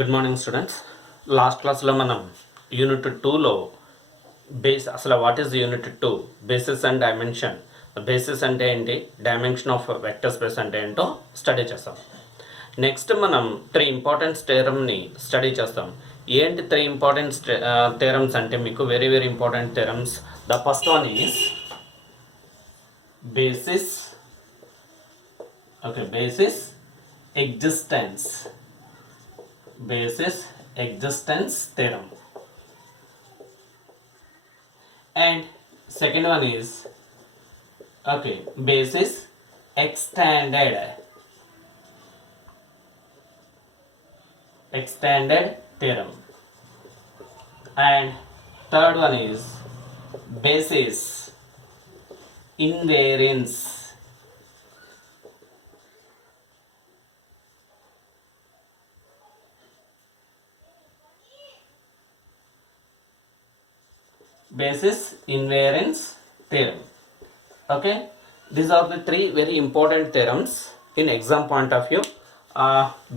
Good morning students. Last క్లాస్లో మనం unit 2లో అసలు what is unit 2 basis and dimension. Basis అంటే ఏంటి, డైమెన్షన్ ఆఫ్ వెక్టర్ స్పేస్ అంటే ఏంటో స్టడీ చేస్తాం. నెక్స్ట్ మనం 3 ఇంపార్టెంట్ థియరమ్ని స్టడీ చేస్తాం. ఏంటి 3 ఇంపార్టెంట్ థియరమ్స్ అంటే మీకు very very important theorems. The first one is basis existence. Basis existence theorem. And second one is basis extended theorem. And third one is basis invariance. Basis invariance theorem. Okay, these are the 3 very important theorems in exam point of view.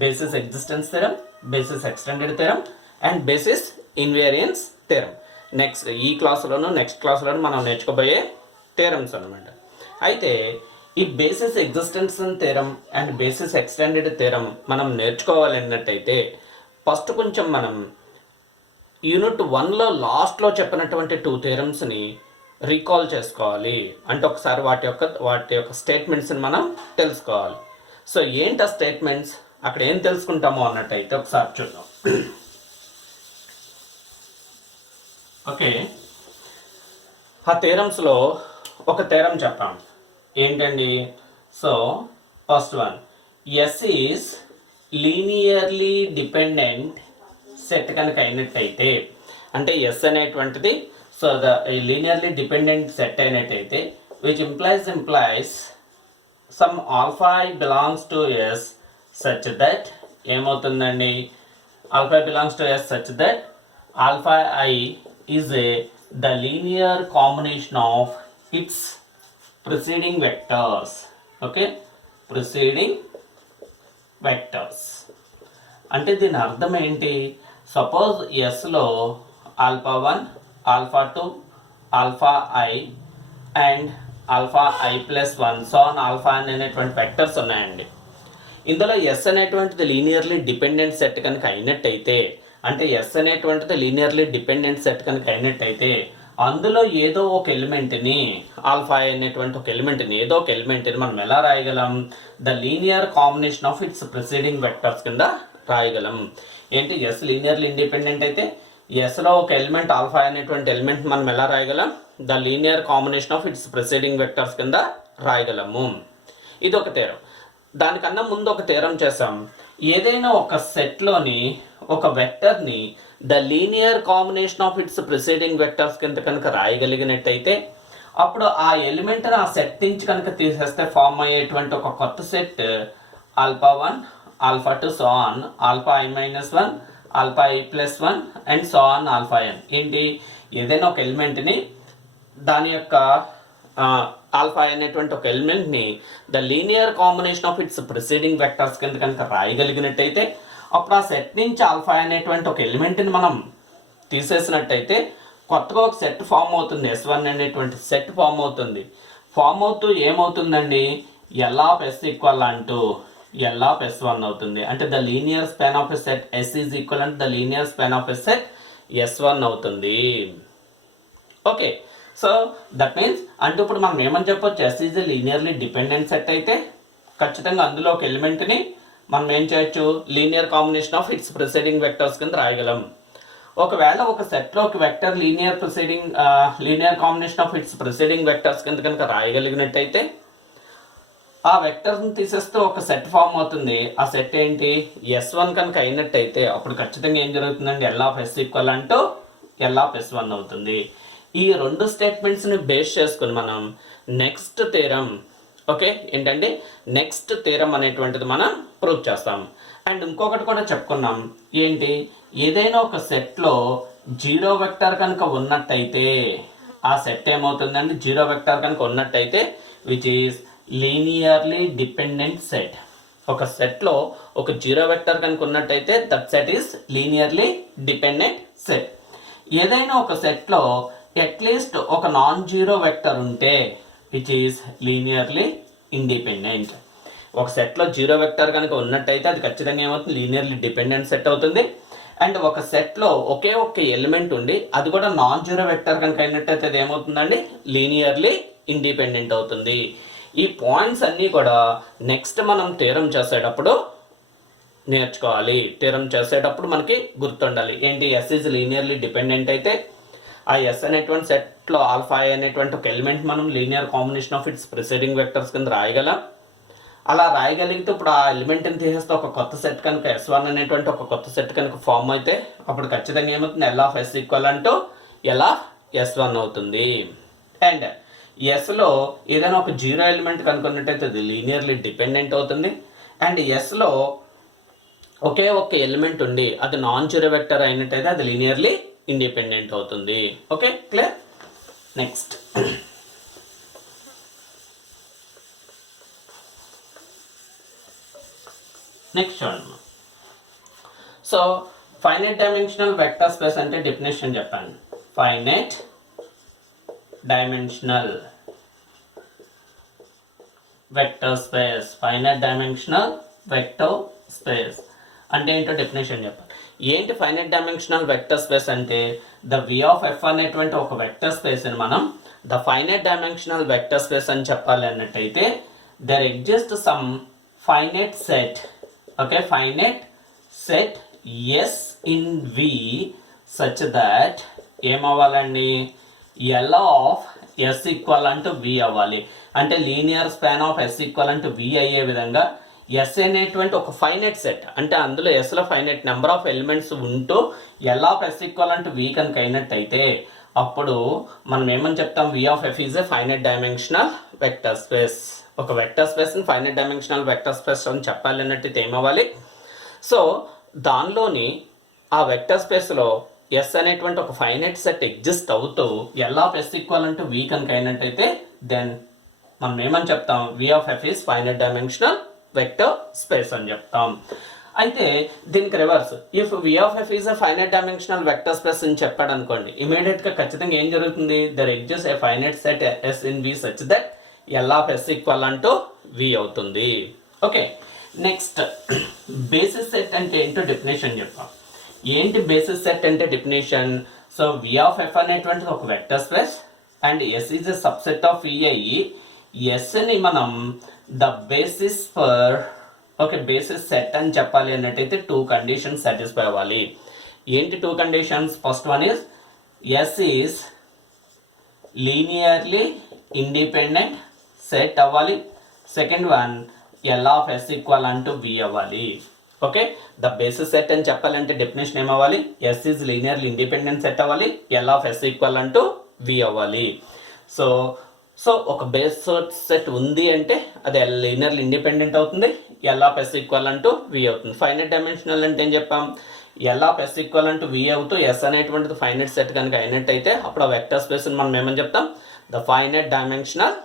Basis existence theorem, basis extended theorem and basis invariance theorem. Next ఈ క్లాసులోను next క్లాసులోను మనం నేర్చుకోబోయే theorems అన్నమాట. అయితే ఈ basis existence theorem and basis extended theorem మనం నేర్చుకోవాలన్నట్టయితే first కొంచెం మనం unit 1లో లాస్ట్లో చెప్పినటువంటి 2 థియరమ్స్ని రీకాల్ చేసుకోవాలి. అంటే ఒకసారి వాటి యొక్క స్టేట్మెంట్స్ని మనం తెలుసుకోవాలి. సో ఏంటి ఆ స్టేట్మెంట్స్, అక్కడ ఏం తెలుసుకుంటామో అన్నట్టయితే ఒకసారి చూద్దాం. ఓకే, ఆ థియరమ్స్లో ఒక థియరం చెప్పాం. ఏంటండి? So first one, S is linearly dependent set కనుక అయినట్టయితే, అంటే ఎస్ అనేటువంటిది so the linearly dependent set అయినట్టయితే which implies some alpha I belongs to S such that ఏమవుతుందండి, alpha belongs to S such that alpha i is the linear combination of its preceding vectors. Okay, preceding vectors అంటే దీని అర్థం ఏంటి? Suppose ఎస్లో alpha 1, alpha 2, alpha i and alpha i plus 1 so alpha అనేటువంటి vectors ఉన్నాయండి. ఇందులో yes అనేటువంటిది linearly dependent set కనుక అయినట్టయితే, అంటే ఎస్ అనేటువంటిది లీనియర్లీ డిపెండెంట్ సెట్ కనుక అయినట్టయితే అందులో ఏదో ఒక ఎలిమెంట్ని, ఆల్ఫా అనేటువంటి ఒక ఎలిమెంట్ని, ఏదో ఒక ఎలిమెంట్ని మనం ఎలా రాయగలం? The linear combination of its preceding vectors కింద రాయగలం. ఏంటి? ఎస్ లీనియర్లీ ఇండిపెండెంట్ అయితే ఎస్లో ఒక ఎలిమెంట్ ఆల్ఫా అనేటువంటి ఎలిమెంట్ మనం ఎలా రాయగలం? The linear combination of its preceding vectors కింద రాయగలము. ఇది ఒక థియరం. దానికన్నా ముందు ఒక థియరం చేసాం. ఏదైనా ఒక సెట్లోని ఒక వెక్టర్ని the linear combination of its preceding vectors కింద కనుక రాయగలిగినట్టయితే అప్పుడు ఆ ఎలిమెంట్ని ఆ సెట్ నుంచి కనుక తీసేస్తే ఫామ్ అయ్యేటువంటి ఒక కొత్త set alpha 1, alpha 2 so on alpha i minus 1, alpha i plus 1 and so on alpha n. ఏంటి? ఏదైనా ఒక ఎలిమెంట్ని దాని యొక్క ఆల్ఫా అనేటువంటి ఒక ఎలిమెంట్ని the linear combination of its preceding vectors కింద కనుక రాయగలిగినట్టయితే అప్పుడు ఆ సెట్ నుంచి ఆల్ఫా అనేటువంటి ఒక ఎలిమెంట్ని మనం తీసేసినట్టయితే కొత్తగా ఒక సెట్ ఫామ్ అవుతుంది. S1 అనేటువంటి సెట్ ఫామ్ అవుతుంది. ఫామ్ అవుతూ ఏమవుతుందండి? ఎల్ ఆఫ్ ఎస్ ఈక్వల్ అంటూ ఎల్ ఆఫ్ S1 అవుతుంది. అంటే the linear span of a set S is equal అంటే the linear span of a set S1 అవుతుంది. ఓకే, సో దట్ మీన్స్ అంటే ఇప్పుడు మనం ఏమని చెప్పొచ్చు? S is a linearly dependent set అయితే ఖచ్చితంగా అందులో ఒక ఎలిమెంట్ని మనం ఏం చేయొచ్చు? Linear combination of its preceding vectors కింద రాయగలం. ఒకవేళ ఒక సెట్లో ఒక vector linear combination of its preceding vectors కింద కనుక రాయగలిగినట్టయితే ఆ వెక్టర్ని తీసేస్తే ఒక సెట్ ఫామ్ అవుతుంది. ఆ సెట్ ఏంటి? S1 కనుక అయినట్టయితే అప్పుడు ఖచ్చితంగా ఏం జరుగుతుందండి? ఎల్ ఆఫ్ ఎస్ ఈక్వల్ అంటూ ఎల్ ఆఫ్ S1 అవుతుంది. ఈ 2 స్టేట్మెంట్స్ని బేస్ చేసుకుని మనం నెక్స్ట్ థియరం, ఓకే ఏంటంటే నెక్స్ట్ థియరం అనేటువంటిది మనం ప్రూవ్ చేస్తాం. అండ్ ఇంకొకటి కూడా చెప్పుకున్నాం. ఏంటి? ఏదైనా ఒక సెట్లో 0 వెక్టర్ కనుక ఉన్నట్టయితే ఆ సెట్ ఏమవుతుందండి? 0 వెక్టర్ కనుక ఉన్నట్టయితే which is linearly dependent set. ఒక సెట్లో ఒక జీరో వెక్టర్ కనుక ఉన్నట్టయితే that set is linearly dependent set. ఏదైనా ఒక సెట్లో అట్లీస్ట్ ఒక నాన్ జీరో వెక్టర్ ఉంటే విచ్ ఈస్ లీనియర్లీ ఇండిపెండెంట్. ఒక సెట్లో జీరో వెక్టర్ కనుక ఉన్నట్టయితే అది ఖచ్చితంగా ఏమవుతుంది, లీనియర్లీ డిపెండెంట్ సెట్ అవుతుంది. అండ్ ఒక సెట్లో ఒకే ఒక్క ఎలిమెంట్ ఉండి అది కూడా నాన్ జీరో వెక్టర్ కనుక అయినట్టయితే అది ఏమవుతుందండి, లీనియర్లీ ఇండిపెండెంట్ అవుతుంది. ఈ పాయింట్స్ అన్నీ కూడా నెక్స్ట్ మనం థీరం చేసేటప్పుడు నేర్చుకోవాలి. థీరం చేసేటప్పుడు మనకి గుర్తుండాలి ఏంటి, ఎస్ ఈజ్ లీనియర్లీ డిపెండెంట్ అయితే ఆ ఎస్ అనేటువంటి సెట్లో ఆల్ఫా అనేటువంటి ఒక ఎలిమెంట్ మనం linear combination of its preceding vectors కింద రాయగలం. అలా రాయగలిగితే ఇప్పుడు ఆ ఎలిమెంట్ని తీసేస్తే ఒక కొత్త సెట్ కనుక S1 అనేటువంటి ఒక కొత్త సెట్ కనుక ఫామ్ అయితే అప్పుడు ఖచ్చితంగా ఏమవుతుంది, L ఆఫ్ S ఈక్వల్ అంటూ L ఆఫ్ S1 అవుతుంది. అండ్ ఎస్లో ఏదైనా ఒక జీరో ఎలిమెంట్ కనుక్కున్నట్టయితే అది లీనియర్లీ డిపెండెంట్ అవుతుంది. అండ్ ఎస్లో ఒకే ఒక్క ఎలిమెంట్ ఉండి అది నాన్ జీరో వెక్టర్ అయినట్టయితే అది లీనియర్లీ ఇండిపెండెంట్ అవుతుంది. Okay, clear. నెక్స్ట్ చూడండి. So finite dimensional vector space అంటే డెఫినేషన్ చెప్పాను. Finite dimensional vector space, finite dimensional vector space అంటే ఏంటో డెఫినేషన్ చెప్పాలి. ఏంటి ఫైనైట్ డైమెన్షనల్ వెక్టర్ స్పేస్ అంటే ద వి ఆఫ్ ఎఫ్ అనేటువంటి ఒక వెక్టర్ స్పేస్ని మనం the finite dimensional vector space అని చెప్పాలి అన్నట్టయితే there exist some finite set, okay, finite set S in V such that ఏం అవ్వాలండి, L ఆఫ్ S ఈక్వల్ అంటూ V అవ్వాలి. అంటే linear span of S equal అంటూ V అయ్యే విధంగా S అనేటువంటి ఒక ఫైనైట్ సెట్, అంటే అందులో Sలో ఫైనైట్ నెంబర్ ఆఫ్ ఎలిమెంట్స్ ఉంటూ L ఆఫ్ S ఈక్వల్ అంటూ V కనుక అయినట్టయితే అప్పుడు మనం ఏమని చెప్తాం, V of F is a finite dimensional vector space. ఒక వెక్టర్ స్పేస్ని ఫైనైట్ డైమెన్షనల్ వెక్టర్ స్పేస్ అని చెప్పాలి అన్నట్టయితే ఏమవ్వాలి, సో దానిలోని ఆ వెక్టర్ స్పేస్లో ఎస్ అనేటువంటి ఒక ఫైనైట్ సెట్ ఎగ్జిస్ట్ అవుతూ ఎల్ ఆఫ్ ఎస్ ఈక్వల్ అంటూ వి కనుక అయినట్టయితే దెన్ మనం ఏమని చెప్తాం, V of F is finite dimensional vector space అని చెప్తాం. అయితే దీనికి reverse, if V of F is a finite dimensional vector space అని చెప్పాడు అనుకోండి, ఇమీడియట్గా ఖచ్చితంగా ఏం జరుగుతుంది, there exist a finite set S in V such that L of S equal అంటూ వి అవుతుంది. ఓకే, నెక్స్ట్ బేసిస్ సెట్ అంటే ఏంటో డెఫినేషన్ చెప్పాం. ఏంటి బేసిస్ సెట్ అంటే definition, so V of F అనేటువంటిది ఒక vector space and S is a subset of V అయ్యి ఎస్ని మనం the basis for okay basis set అని చెప్పాలి అన్నట్టయితే టూ కండిషన్స్ సాటిస్ఫై అవ్వాలి. ఏంటి two conditions, first one is S is linearly independent set అవ్వాలి, second one L of S equal అంటూ వి అవ్వాలి. ఓకే, ద బేసిస్ సెట్ అని చెప్పాలంటే డెఫినేషన్ ఏమవ్వాలి, S is linearly independent set అవ్వాలి, ఎల్ ఆఫ్ ఎస్ ఈక్వల్ అంటూ V అవ్వాలి. So ఒక బేస్ సెట్ ఉంది అంటే అది లీనియర్లీ ఇండిపెండెంట్ అవుతుంది, ఎల్ ఆఫ్ ఎస్ ఈక్వల్ అంటూ వి అవుతుంది. ఫైనైట్ డైమెన్షనల్ అంటే ఏం చెప్పాం, ఎల్ ఆఫ్ ఎస్ ఈక్వల్ అంటూ వి అవుతూ ఎస్ అనేటువంటిది ఫైనైట్ సెట్ కనుక అయినట్టయితే అప్పుడు ఆ వెక్టర్ స్పేస్ని మనం ఏమని చెప్తాం, the finite dimensional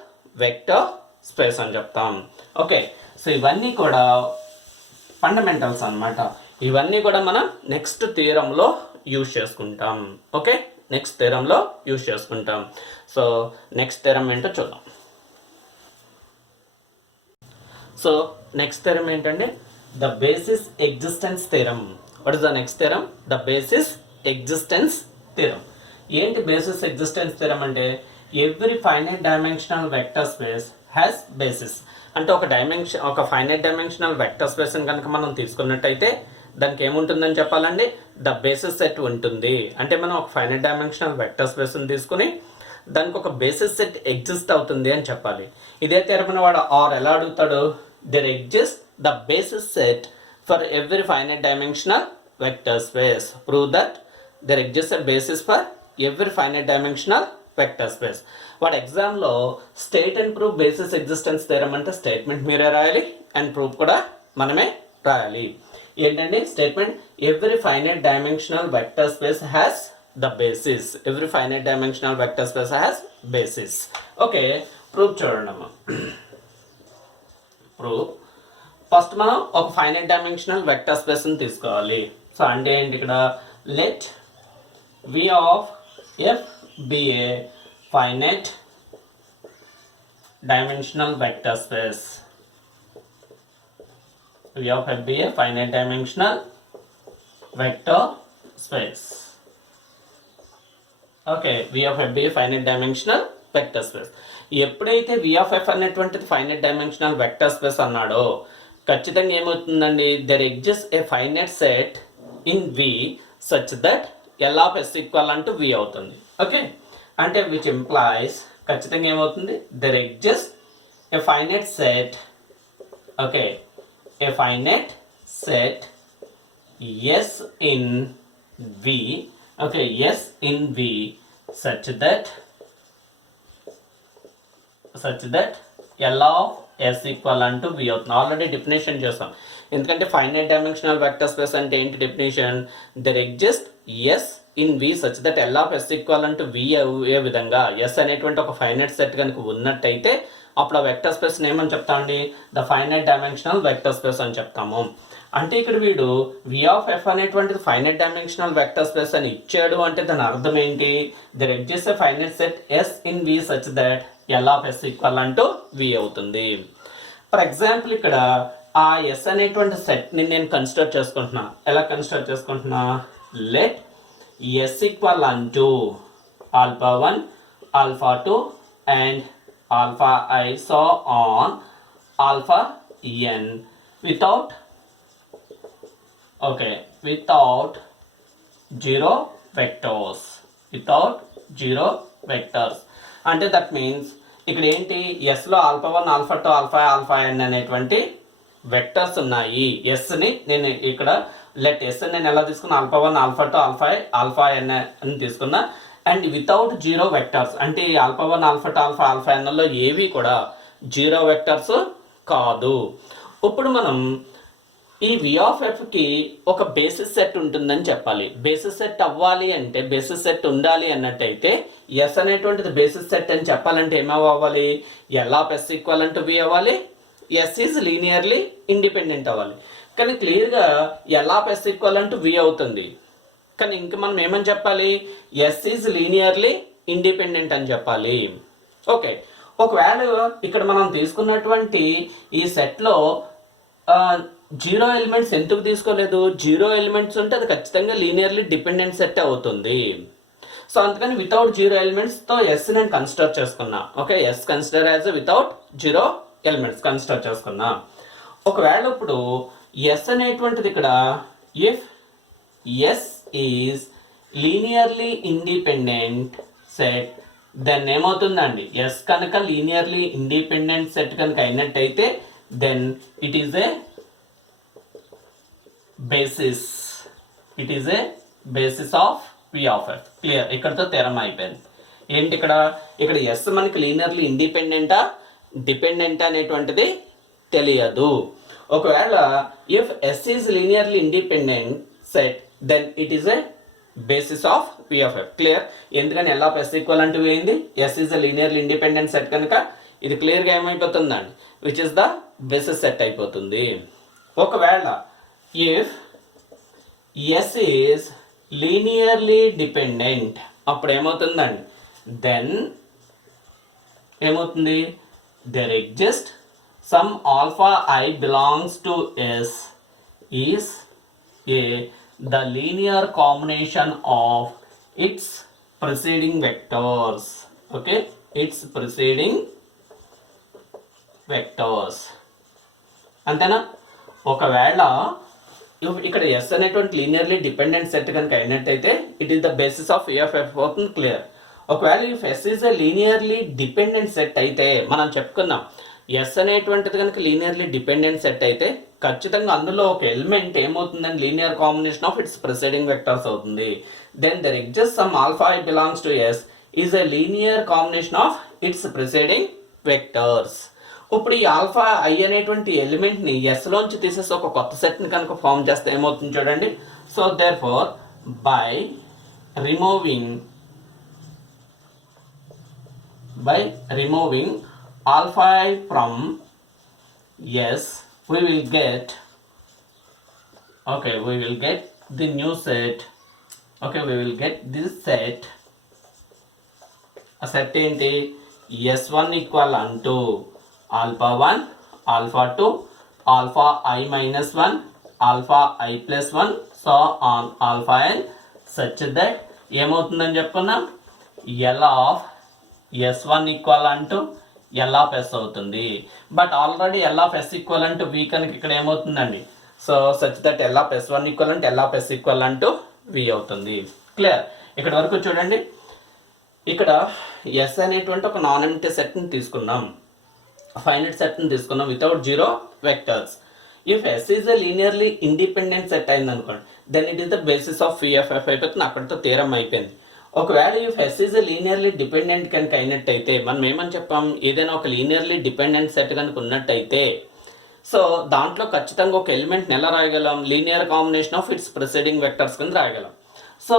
vector space అని చెప్తాం. ఓకే, సో ఇవన్నీ కూడా ఫండమెంటల్స్ అన్నమాట. ఇవన్నీ కూడా మనం నెక్స్ట్ థియరంలో యూజ్ చేసుకుంటాం. ఓకే, నెక్స్ట్ థియరంలో యూజ్ చేసుకుంటాం. సో నెక్స్ట్ థియరం ఏంటో చూద్దాం. సో నెక్స్ట్ థియరం ఏంటంటే the basis existence theorem. What is the next theorem, the basis existence theorem. ఏంటి బేసిస్ ఎగ్జిస్టెన్స్ థియరం అంటే every finite dimensional vector space has basis. అంటే ఒక finite dimensional vector స్పేస్ని కనుక మనం తీసుకున్నట్టయితే దానికి ఏముంటుందని చెప్పాలండి, ద బేసిస్ సెట్ ఉంటుంది. అంటే మనం ఒక ఫైనైట్ డైమెన్షనల్ వెక్టర్ స్పేస్ని తీసుకుని దానికి ఒక బేసిస్ సెట్ ఎగ్జిస్ట్ అవుతుంది అని చెప్పాలి. ఇదే థియరం వాడు ఆర్ ఎలా అడుగుతాడు, there exist the basis set for every finite dimensional vector space. Prove that there exist a basis for every finite dimensional vector space. వాడు ఎగ్జామ్లో state and proof basis existence theorem అంటే statement మీరే రాయాలి and proof కూడా మనమే రాయాలి. ఏంటండి statement, every finite dimensional vector space has the basis. Every finite dimensional vector space has basis. Okay, proof చూడండి అమ్మా. ప్రూఫ్ ఫస్ట్ మనం ఒక ఫైనైట్ డైమెన్షనల్ వెక్టర్ స్పేస్ని తీసుకోవాలి. సో అంటే ఏంటి ఇక్కడ, let V of f be a finite dimensional vector space. V of f be a finite dimensional vector space. Okay, V of f be a finite dimensional vector space. ఎప్పుడైతే V of f అనేటువంటిది finite dimensional vector space అన్నాడో ఖచ్చితంగా ఏమవుతుందండి, there exist a finite set in V such that L of S equal to V అవుతుంది. Okay, అంటే which implies ఖచ్చితంగా ఏమవుతుంది, there exist a finite set, okay, A finite set S in V, okay, S in V such that L of S equal to V అవుతుంది. Already definition చేస్తాం, ఎందుకంటే finite dimensional vector space అంటే ఏంటి definition, there exist S in V such that L of S equal to V అయ్యే విధంగా yes అనేటువంటి ఒక finite set కనుక ఉన్నట్టయితే అప్పుడు ఆ వెక్టర్ స్పేస్ ఏమని చెప్తామండి, the finite dimensional vector space అని చెప్తాము. అంటే ఇక్కడ వీడు వి ఆఫ్ ఎఫ్ అనేటువంటిది ఫైనైట్ డైమెన్షనల్ వెక్టర్ స్పేస్ అని ఇచ్చాడు అంటే దాని అర్థం ఏంటి, there exist a finite set S in V such that L of S equal to V అవుతుంది. ఫర్ ఎగ్జాంపుల్ ఇక్కడ ఆ ఎస్ అనేటువంటి సెట్ని నేను కన్సిడర్ చేసుకుంటున్నా. ఎలా కన్సిడర్ చేసుకుంటున్నా, let S equal to alpha 1, alpha 2 and alpha I so on alpha n without zero vectors. అంటే దట్ మీన్స్ ఇక్కడ ఏంటి, ఎస్లో ఆల్ఫా 1, ఆల్ఫా 2, ఆల్ఫా n అనేటువంటి వెక్టర్స్ ఉన్నాయి. ఎస్ని నేను ఇక్కడ లెట్ ఎస్ నేను ఎలా తీసుకున్నా, ఆల్ఫా 1, ఆల్ఫా 2, ఆల్ఫా n అని తీసుకున్నా. అండ్ వితౌట్ జీరో వెక్టర్స్ అంటే ఆల్ఫా 1, ఆల్ఫా 2, ఆల్ఫా nలో ఏవి కూడా జీరో వెక్టర్స్ కాదు. ఇప్పుడు మనం ఈ వి ఆఫ్ ఎఫ్కి ఒక బేసిస్ సెట్ ఉంటుందని చెప్పాలి. బేసిస్ సెట్ అవ్వాలి అంటే, బేసిస్ సెట్ ఉండాలి అన్నట్టయితే ఎస్ అనేటువంటిది బేసిస్ సెట్ అని చెప్పాలంటే ఏమవ్వాలి, L of S equal to V అవ్వాలి, ఎస్ ఈజ్ లీనియర్లీ ఇండిపెండెంట్ అవ్వాలి. కానీ క్లియర్గా L of S equal to V అవుతుంది, కానీ ఇంక మనం ఏమని చెప్పాలి, ఎస్ ఈజ్ లీనియర్లీ ఇండిపెండెంట్ అని చెప్పాలి. ఓకే, ఒకవేళ ఇక్కడ మనం తీసుకున్నటువంటి ఈ సెట్లో జీరో ఎలిమెంట్స్ ఎందుకు తీసుకోలేదు, జీరో ఎలిమెంట్స్ ఉంటే అది ఖచ్చితంగా లీనియర్లీ డిపెండెంట్ సెట్ అవుతుంది. సో అందుకని వితౌట్ జీరో ఎలిమెంట్స్తో ఎస్ నేను కన్సిడర్ చేసుకున్నా. Okay, S consider as without zero elements consider చేసుకున్నా. ఒకవేళ ఇప్పుడు ఎస్ అనేటువంటిది ఇక్కడ if S is linearly independent set, then ఏమవుతుందండి, ఎస్ కనుక లీనియర్లీ ఇండిపెండెంట్ సెట్ కనుక అయినట్టయితే then it is a basis of V of F. Clear, ఇక్కడతో థీరం అయిపోయింది. ఏంటి ఇక్కడ ఎస్ మనకి లీనియర్లీ ఇండిపెండెంటా డిపెండెంట్ అనేటువంటిది తెలియదు. ఒకవేళ if S is linearly independent set then it is a basis of V of F. Clear, ఎందుకని ఎల్ ఆఫ్ ఎస్ ఈక్వల్ అంటే ఏంది, S is a linearly independent set కనుక ఇది క్లియర్గా ఏమైపోతుందండి, which is the basis set అయిపోతుంది. ఒకవేళ if S is linearly dependent అప్పుడు ఏమవుతుందండి, దెన్ ఏమవుతుంది, there exist some alpha I belongs to S is the linear combination of its preceding vectors. Okay, its preceding vectors. అంతేనా? ఒకవేళ ఇక్కడ yes అనేటువంటి linearly dependent set కనుక అయినట్టయితే it is the basis of F అవుతుంది. Clear, ఒకవేళ if S is a linearly dependent set అయితే మనం చెప్పుకుందాం, ఎస్ అనేటువంటిది కనుక లీనియర్లీ డిపెండెంట్ సెట్ అయితే ఖచ్చితంగా అందులో ఒక ఎలిమెంట్ ఏమవుతుందని linear combination of its preceding vectors అవుతుంది. Then there exist some alpha I belongs to S is a linear combination of its preceding vectors. ఇప్పుడు ఈ ఆల్ఫా I అనేటువంటి ఎలిమెంట్ని ఎస్లోంచి తీసేసి ఒక కొత్త సెట్ని కనుక ఫామ్ చేస్తే ఏమవుతుంది చూడండి. So therefore by removing alpha I from S we will get the new set. Okay, we will get this set. A set ఏంటి s1 equal unto alpha 1 alpha 2 alpha I minus 1 alpha I plus 1 so on alpha n such that ఏమవుతుందని చెప్పుకున్నాం l of s1 equal unto l of s అవుతుంది. But already l of s equal unto v కనుక ఇక్కడ ఏమవుతుందండి so such that l of s1 equal unto l of s equal unto v అవుతుంది. Clear? ఇక్కడ వరకు చూడండి. ఇక్కడ yes అనేటువంటి ఒక నాన్ ఎంప్టీ సెట్ని తీసుకున్నాం, ఫైనైట్ సెట్ని తీసుకున్నాం without zero vectors. If S is a linearly independent set అయింది అనుకోండి then it is the basis of V F F అయిపోతుంది, అక్కడితో థీరం అయిపోయింది. ఒకవేళ if S is a linearly dependent కనుక అయినట్టయితే మనం ఏమని చెప్పాం, ఏదైనా ఒక లీనియర్లీ డిపెండెంట్ సెట్ కనుక ఉన్నట్టయితే సో దాంట్లో ఖచ్చితంగా ఒక ఎలిమెంట్ని ఎలా రాయగలం, linear combination of its preceding vectors కింద రాయగలం. సో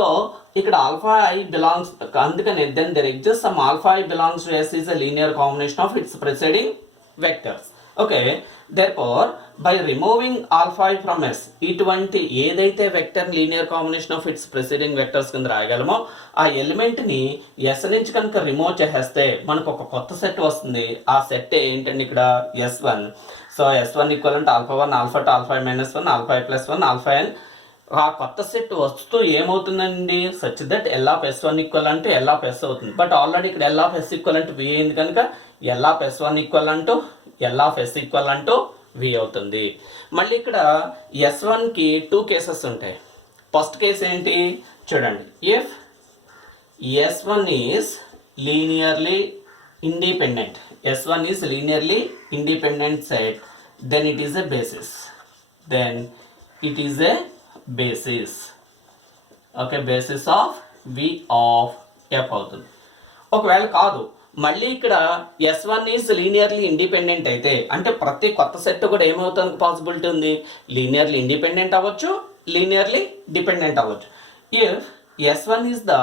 ఇక్కడ ఆల్ఫా ఐ బిలాంగ్స్, అందుకని then there exist some alpha I belongs to S is a linear combination of its preceding vectors. Okay, therefore by removing alpha I from S ఇటువంటి ఏదైతే vector linear combination of its preceding vectors కింద రాయగలమో ఆ ఎలిమెంట్ని yes నుంచి కనుక remove చేసేస్తే మనకు ఒక కొత్త సెట్ వస్తుంది. ఆ సెట్ ఏంటంటే ఇక్కడ S1. సో S1 ఈక్వల్ అంటే alpha 1 alpha 2 alpha -1 alpha I plus 1 alpha n. ఆ కొత్త సెట్ వస్తూ ఏమవుతుందండి such that l of s1 equal అంటే l of s అవుతుంది. బట్ ఆల్రెడీ ఇక్కడ l of s ఈక్వల్ అంటే v అయింది కనుక l of s1 ఈక్వల్ అంటూ l of s ఈక్వల్ అంటూ v అవుతుంది. మళ్ళీ ఇక్కడ s1కి 2 కేసెస్ ఉంటాయి. ఫస్ట్ కేస్ ఏంటి చూడండి, if s1 is linearly independent, s1 is linearly independent set then it is a basis, then it is a basis. Okay, basis of v of f అవుతుంది. ఒకవేళ కాదు, మళ్ళీ ఇక్కడ s1 ఈజ్ లీనియర్లీ ఇండిపెండెంట్ అయితే అంటే ప్రతి కొత్త సెట్ కూడా ఏమవుతానికి పాసిబిలిటీ ఉంది, లీనియర్లీ ఇండిపెండెంట్ అవ్వచ్చు, లీనియర్లీ డిపెండెంట్ అవ్వచ్చు. If s1 is the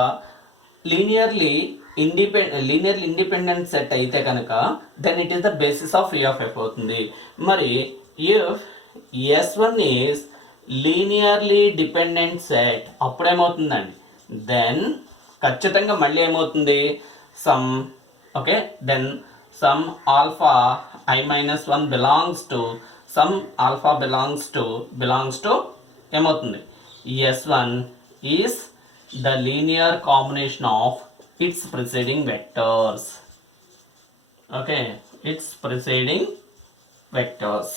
linearly independent set అయితే కనుక then it is the basis of v of f అవుతుంది. మరి if s1 is linearly dependent set అప్పుడేమవుతుందండి దెన్ ఖచ్చితంగా మళ్ళీ ఏమవుతుంది some okay then some alpha I minus 1 belongs to some alpha belongs to ఏమవుతుంది s1 is the linear combination of its preceding vectors. Okay, it's preceding vectors.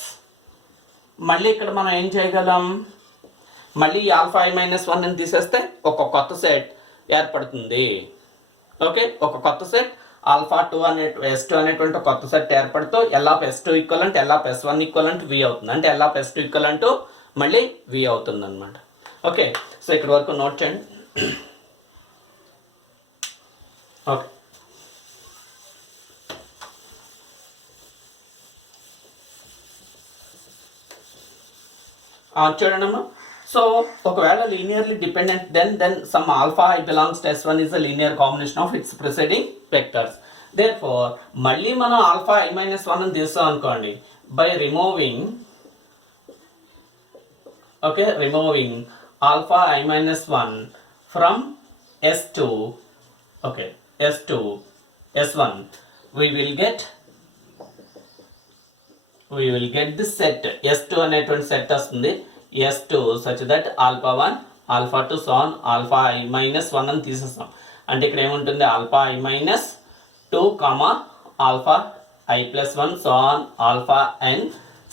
మళ్ళీ ఇక్కడ మనం ఏం చేయగలం, మళ్ళీ ఆల్ఫా I minus 1 అని తీసేస్తే ఒక కొత్త సెట్ ఏర్పడుతుంది. ఓకే, ఒక కొత్త సెట్ ఆల్ఫా 2 s2 అనేటువంటి కొత్త సెట్ ఏర్పడుతూ l of s2 ఈక్వల్ అంటే l of s1 ఈక్వల్ అంటే v అవుతుంది, అంటే l of s2 ఈక్వల్ అంటూ మళ్ళీ v అవుతుంది అనమాట. ఓకే, సో ఇక్కడ వరకు నోట్ చేయండి. ఓకే, చూడండి అమ్మా. సో ఒకవేళ linearly dependent then some alpha I belongs to s1 is a linear combination of its preceding vectors. Therefore మళ్ళీ మనం ఆల్ఫా I minus 1 అని తీస్తాం అనుకోండి by removing alpha I minus 1 from s2 okay s1 we will get this set s2 అనేటువంటి set వస్తుంది. s2 such that alpha 1 alpha 2 so on alpha I minus 1 అని తీసేస్తాం. అంటే ఇక్కడ ఏముంటుంది alpha I minus 2 comma alpha I plus 1 so on alpha n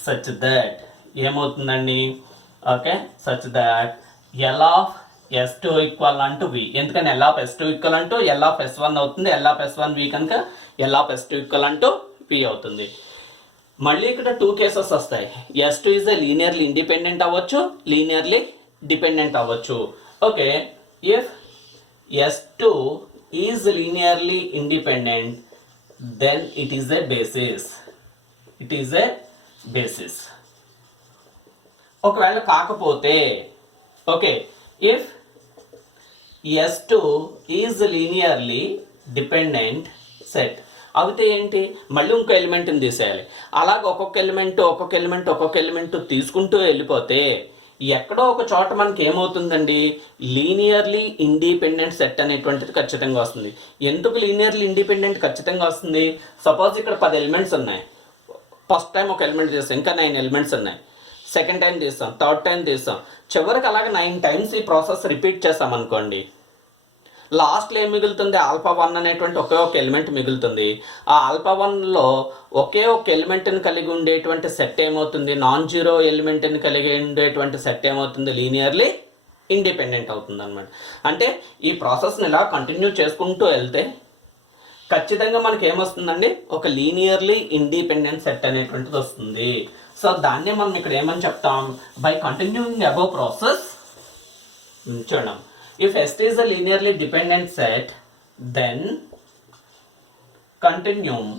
such that ఏమవుతుందండి okay such that l of s2 equal అంటూ v, ఎందుకని l of s2 equal అంటూ l of s1 అవుతుంది, l of s1 v కనుక l of s2 equal అంటూ v అవుతుంది. మళ్ళీ ఇక్కడ 2 కేసెస్ వస్తాయి, s2 is a linearly independent అవ్వచ్చు, లీనియర్లీ డిపెండెంట్ అవ్వచ్చు. Okay, if s2 is linearly independent then it is a basis. ఒకవేళ కాకపోతే okay if s2 is linearly dependent set అయితే ఏంటి, మళ్ళీ ఇంకో ఎలిమెంట్ని తీసేయాలి. అలాగ ఒక్కొక్క ఎలిమెంట్ తీసుకుంటూ వెళ్ళిపోతే ఎక్కడో ఒక చోట మనకి ఏమవుతుందండి, లీనియర్లీ ఇండిపెండెంట్ సెట్ అనేటువంటిది ఖచ్చితంగా వస్తుంది. ఎందుకు లీనియర్లీ ఇండిపెండెంట్ ఖచ్చితంగా వస్తుంది? సపోజ్ ఇక్కడ 10 ఎలిమెంట్స్ ఉన్నాయి. ఫస్ట్ టైం ఒక ఎలిమెంట్ తీస్తాం, ఇంకా 9 ఎలిమెంట్స్ ఉన్నాయి. సెకండ్ టైం తీస్తాం, థర్డ్ టైం తీస్తాం, చివరికి అలాగే 9 టైమ్స్ ఈ ప్రాసెస్ రిపీట్ చేస్తాం అనుకోండి. లాస్ట్లో ఏం మిగులుతుంది, α1 అనేటువంటి ఒకే ఒక ఎలిమెంట్ మిగులుతుంది. ఆ α1లో ఒకే ఒక ఎలిమెంట్ని కలిగి ఉండేటువంటి సెట్ ఏమవుతుంది, నాన్ జీరో ఎలిమెంట్ని కలిగి ఉండేటువంటి సెట్ ఏమవుతుంది, లీనియర్లీ ఇండిపెండెంట్ అవుతుంది అనమాట. అంటే ఈ ప్రాసెస్ని ఇలా కంటిన్యూ చేసుకుంటూ వెళ్తే ఖచ్చితంగా మనకి ఏమొస్తుందండి, ఒక లీనియర్లీ ఇండిపెండెంట్ సెట్ అనేటువంటిది వస్తుంది. సో దాన్నే మనం ఇక్కడ ఏమని చెప్తాం, బై కంటిన్యూయింగ్ అబౌవ్ ప్రాసెస్. చూడండి, if S is a linearly dependent set, then continuing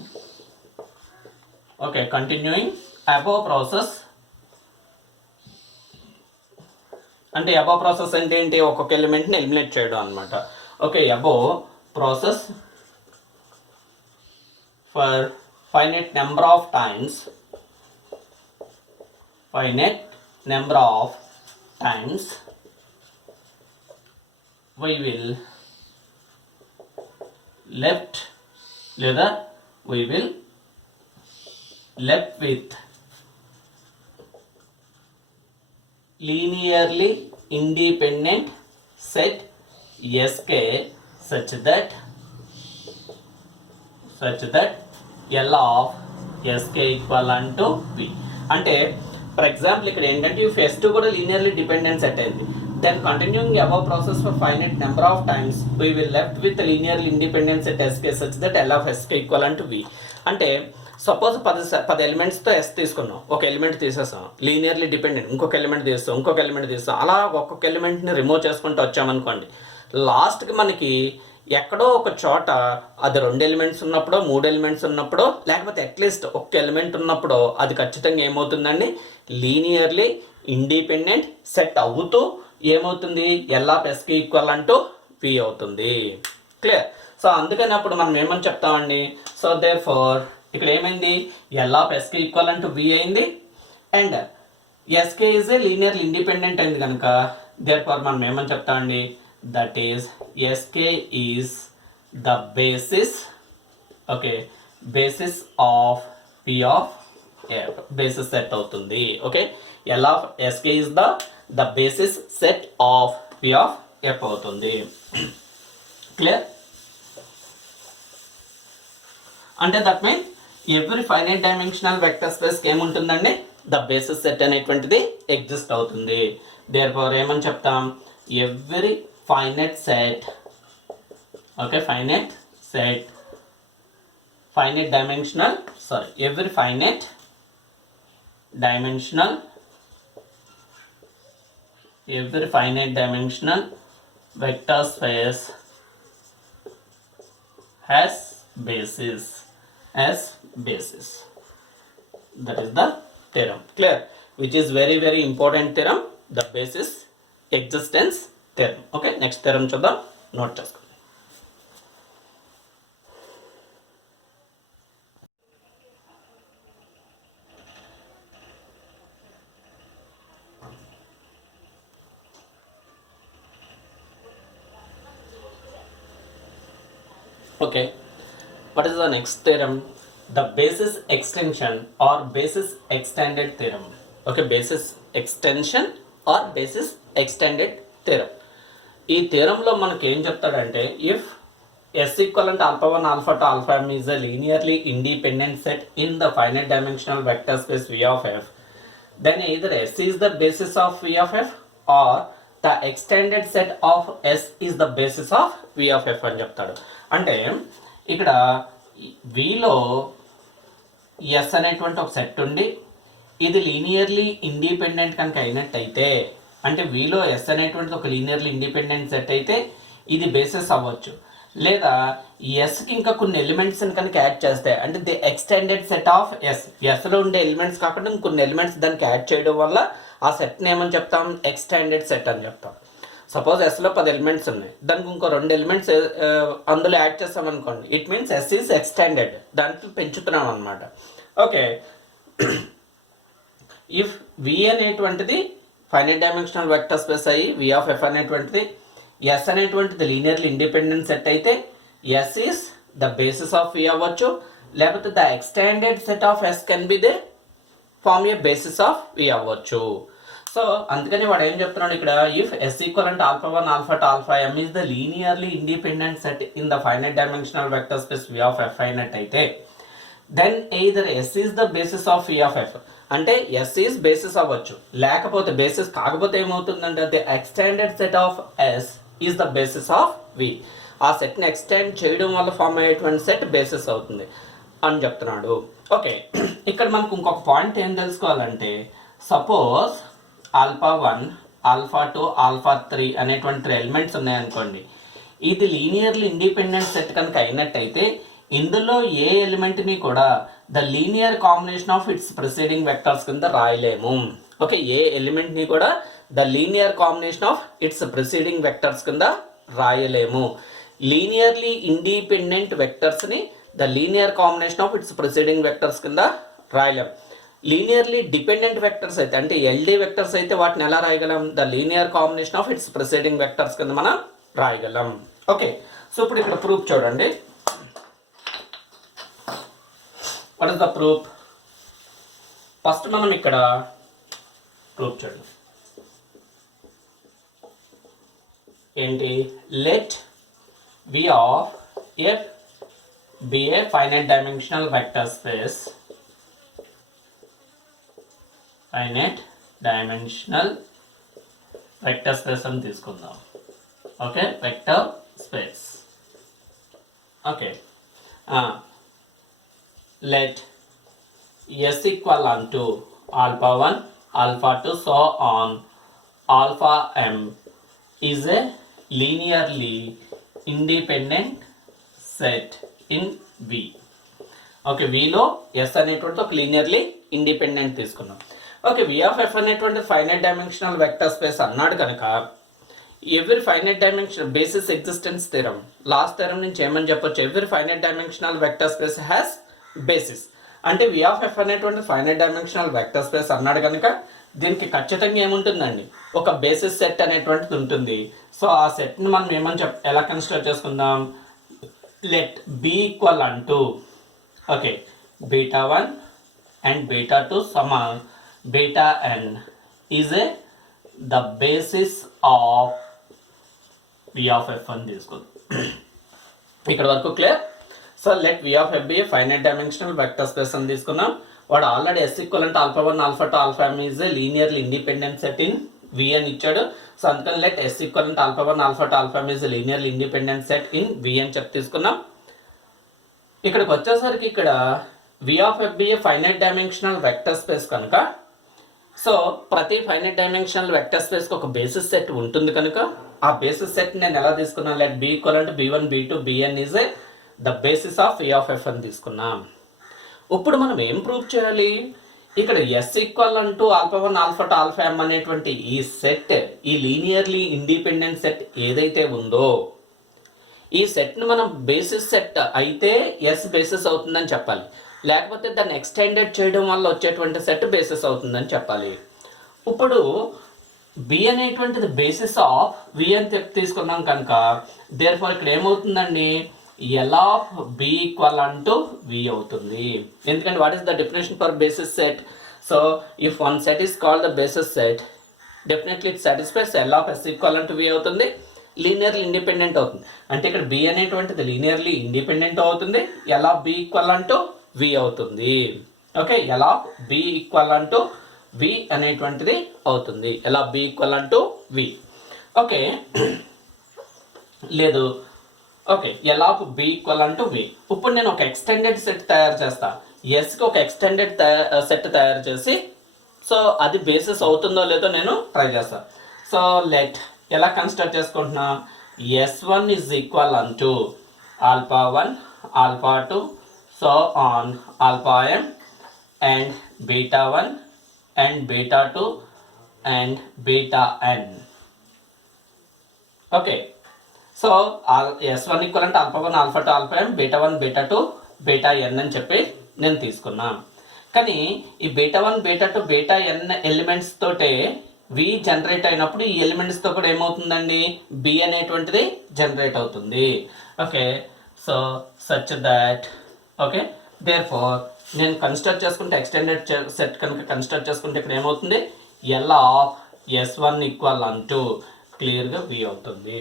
above process. అంటే above process అంటే ఏంటి, ఒక్కొక్క ఎలిమెంట్ని ఎలిమినేట్ చేయడం అనమాట. Okay, above process for finite number of times we will left with linearly independent set Sk such that L of Sk equivalent to V. అంటే for example ఇక్కడ ఏంటంటే if S2 కూడా linearly dependent set అయింది, then continuing above process for finite number of times we will left with a linearly independent set Sk such that L of Sk equivalent to V. అంటే suppose 10 ఎలిమెంట్స్తో S తీసుకున్నాం, ఒక element తీసేసాం, linearly dependent, ఇంకొక element తీస్తాం, అలా ఒక్కొక్క ఎలిమెంట్ని remove చేసుకుంటూ వచ్చామనుకోండి, లాస్ట్కి మనకి ఎక్కడో ఒక చోట అది 2 ఎలిమెంట్స్ ఉన్నప్పుడో 3 ఎలిమెంట్స్ ఉన్నప్పుడో లేకపోతే అట్లీస్ట్ ఒక్క ఎలిమెంట్ ఉన్నప్పుడో అది ఖచ్చితంగా ఏమవుతుందండి, లీనియర్లీ ఇండిపెండెంట్ సెట్ అవుతూ ఏమవుతుంది, L of Sk equivalent to V అవుతుంది. క్లియర్? సో అందుకని అప్పుడు మనం ఏమని చెప్తామండి, సో దేర్ఫోర్ ఇక్కడ ఏమైంది, L of Sk equivalent to V అయింది and Sk is a linearly independent అయింది కనుక దేర్ఫోర్ మనం ఏమని చెప్తామండి, that is Sk is the basis, okay, basis of P of F, basis set అవుతుంది. Okay, L of Sk is the basis set of P of F అవుతుంది. Clear? అంటే that mean every finite dimensional vector స్పేస్కి ఏముంటుందండి, the basis set అనేటువంటిది exist అవుతుంది. Therefore ఏమని చెప్తాం, every finite set, okay, finite dimensional vector space has basis. That is the theorem. Clear? Which is very very important theorem, the basis existence theorem. Okay, next theorem చూద్దాం, note చేసుకోండి. Okay, what is the next theorem? The basis extension or basis extended theorem. Okay, basis extension or basis extended theorem. ఈ థియరంలో మనకి ఏం చెప్తాడంటే, if S equivalent α1 α2 αm is a linearly independent set in the finite dimensional vector space V of F, then either S is the basis of V of F or the extended set of S is the basis of V of F అని చెప్తాడు. అంటే ఇక్కడ Vలో S అనేటువంటి ఒక set ఉండి ఇది linearly independent కనుక అయినట్టయితే, అంటే Vలో S అనేటువంటిది ఒక లీనియర్లీ ఇండిపెండెంట్ సెట్ అయితే ఇది బేసిస్ అవ్వచ్చు, లేదా ఎస్కి ఇంకా కొన్ని ఎలిమెంట్స్ని కనుక యాడ్ చేస్తే, అంటే ది ఎక్స్టెండెడ్ సెట్ ఆఫ్ ఎస్లో ఉండే ఎలిమెంట్స్ కాకుండా ఇంకొన్ని ఎలిమెంట్స్ దానికి యాడ్ చేయడం వల్ల ఆ సెట్ని ఏమని చెప్తాం, ఎక్స్టెండెడ్ సెట్ అని చెప్తాం. సపోజ్ ఎస్లో 10 ఎలిమెంట్స్ ఉన్నాయి, దానికి ఇంకో 2 ఎలిమెంట్స్ అందులో యాడ్ చేస్తామనుకోండి, it means S is extended, దాంట్లో పెంచుతున్నాం అనమాట. ఓకే, ఇఫ్ వి అనేటువంటిది ఫైనైట్ డైమెన్షనల్ వెక్టర్ స్పేస్ అయ్యి వి ఆఫ్ ఎఫ్ అనేటువంటిది ఎస్ అనేటువంటిది లీనియర్లీ ఇండిపెండెంట్ సెట్ అయితే S is the basis of V అవ్వచ్చు, లేకపోతే the extended set of S can be they form a basis of V అవ్వచ్చు. So అందుకని వాడు ఏం చెప్తున్నాడు ఇక్కడ, if S equal alpha 1 alpha two alpha M is the linearly independent set in the finite dimensional vector space V of F అయినట్టయితే then either S is the basis of V of F, అంటే S is basis అవ్వచ్చు, లేకపోతే basis కాకపోతే ఏమవుతుందంటే the extended set of S is the basis of V. ఆ సెట్ని extend చేయడం వల్ల ఫామ్ అయ్యేటువంటి సెట్ బేసిస్ అవుతుంది అని చెప్తున్నాడు. ఓకే, ఇక్కడ మనకు ఇంకొక పాయింట్ ఏం తెలుసుకోవాలంటే, సపోజ్ ఆల్ఫా 1 ఆల్ఫా 2 ఆల్ఫా 3 అనేటువంటి 3 ఎలిమెంట్స్ ఉన్నాయనుకోండి, ఇది లీనియర్లీ ఇండిపెండెంట్ సెట్ కనుక అయినట్టయితే ఇందులో ఏ ఎలిమెంట్ని కూడా the linear combination of its preceding vectors కింద రాయలేము. ఓకే, ఏ ఎలిమెంట్ని కూడా the linear combination of its preceding vectors కింద రాయలేము. లీనియర్లీ ఇండిపెండెంట్ వెక్టర్స్ని the linear combination of its preceding vectors కింద రాయలేం. లీనియర్లీ డిపెండెంట్ వెక్టర్స్ అయితే, అంటే ఎల్డి వెక్టర్స్ అయితే వాటిని ఎలా రాయగలం, the linear combination of its preceding vectors కింద మనం రాయగలం. ఓకే, సో ఇప్పుడు ఇక్కడ ప్రూఫ్ చూడండి. What is the proof? First మనం ఇక్కడ ప్రూఫ్ చూడండి ఏంటి, let V of F be a finite dimensional vector space, finite dimensional vector space అని తీసుకుందాం. Okay, vector space. Okay, let s equal to alpha 1 alpha 2 so on alpha m is a linearly independent set in V. Okay, విలో S అనేటువంటి ఒక linearly independent తీసుకున్నాం. Okay, V of F అనేటువంటి finite dimensional vector space అన్నాడు కనుక every finite dimension basis existence theorem, last theorem నుంచి ఏమని చెప్పొచ్చు, every finite dimensional vector space has basis. అంటే వి ఆఫ్ ఎఫ్ అనేటువంటి ఫైనైట్ డైమెన్షనల్ వెక్టర్ స్పేస్ అన్నాడు కనుక దీనికి ఖచ్చితంగా ఏముంటుందండి, ఒక బేసిస్ సెట్ అనేటువంటిది ఉంటుంది. సో ఆ సెట్ని మనం ఏమని ఎలా కన్సిడర్ చేసుకుందాం, లెట్ బి ఈక్వల్ అంటూ ఓకే బీటా 1 అండ్ బీటా 2 సమ beta n is a the basis of V of F అని తీసుకుందాం. ఇక్కడ వరకు clear? So let V of F be a finite dimensional vector space అని తీసుకున్నాం. వాడు ఆల్రెడీ ఎస్ ఈక్వల్ అంటే alpha 1 alpha 2 alpha M is a linearly independent set in V అని ఇచ్చాడు. సో అందుకని లెట్ ఎస్ ఈక్వల్ అంటే alpha 1 alpha 2 alpha M is linearly independent set in V అని చెప్పి తీసుకున్నాం. ఇక్కడికి వచ్చేసరికి ఇక్కడ V of F be a finite dimensional vector space కనుక, సో ప్రతి ఫైనైట్ డైమెన్షనల్ వెక్టర్ స్పేస్కి ఒక బేసిస్ సెట్ ఉంటుంది కనుక ఆ బేసిస్ సెట్ నేను ఎలా తీసుకున్నాను, లెట్ బి ఈక్వల్ అంటే B one B two B N is a the basis of V of F అని తీసుకున్నాం. ఇప్పుడు మనం ఏం ప్రూవ్ చేయాలి, ఇక్కడ ఎస్ ఈక్వల్ అంటూ ఆల్ఫా 1 ఆల్ఫా 2 ఆల్ఫా ఎమ్ అనేటువంటి ఈ సెట్, ఈ లీనియర్లీ ఇండిపెండెంట్ సెట్ ఏదైతే ఉందో ఈ సెట్ని మనం బేసిస్ సెట్ అయితే ఎస్ బేసిస్ అవుతుందని చెప్పాలి, లేకపోతే దాన్ని ఎక్స్టెండెడ్ చేయడం వల్ల వచ్చేటువంటి సెట్ బేసిస్ అవుతుందని చెప్పాలి. ఇప్పుడు బి అనేటువంటిది బేసిస్ ఆఫ్ వి అని తీసుకున్నాం కనుక దేర్ ఫార్ ఇక్కడ ఏమవుతుందండి, ఎల్ ఆఫ్ బి ఈక్వల్ అంటూ వి అవుతుంది. ఎందుకంటే what is the definition for basis set? So if one set is called the basis set definitely it satisfies L of S equal అంటూ V అవుతుంది, linearly independent అవుతుంది. అంటే ఇక్కడ B అనేటువంటిది linearly independent అవుతుంది, ఎల్ ఆఫ్ బి ఈక్వల్ అంటూ V అవుతుంది. Okay, L of B equal అంటూ వి అనేటువంటిది అవుతుంది, ఎల్ ఆఫ్ బి ఈక్వల్ అంటూ వి. ఓకే లేదు, okay L of B equal అంటూ వి. ఇప్పుడు నేను ఒక ఎక్స్టెండెడ్ సెట్ తయారు చేస్తా, ఎస్కి ఒక ఎక్స్టెండెడ్ సెట్ తయారు చేసి సో అది బేసిస్ అవుతుందో లేదో నేను ట్రై చేస్తాను. సో లెట్ ఎలా కన్సిడర్ చేసుకుంటున్నా, s1 ఈజ్ ఈక్వల్ అంటూ alpha 1 alpha 2 so on alpha m and beta 1 and beta 2 and beta n. Okay, so S1 equal alpha 1 alpha 2 alpha m beta 1 beta 2 beta n అని చెప్పి నేను తీసుకున్నాను. కానీ ఈ beta 1 beta 2 beta n elements తోటే V generate అయినప్పుడు ఈ ఎలిమెంట్స్తో కూడా ఏమవుతుందండి, B అనేటువంటిది జనరేట్ అవుతుంది. Okay, so such that okay there four నేను కన్స్ట్రక్ట్ చేసుకుంటే ఎక్స్టెండెడ్ సెట్ కనుక కన్స్ట్రక్ట్ చేసుకుంటే ఇక్కడ ఏమవుతుంది, ఎల్ ఆఫ్ S1 ఈక్వల్ అంటూ క్లియర్గా V అవుతుంది.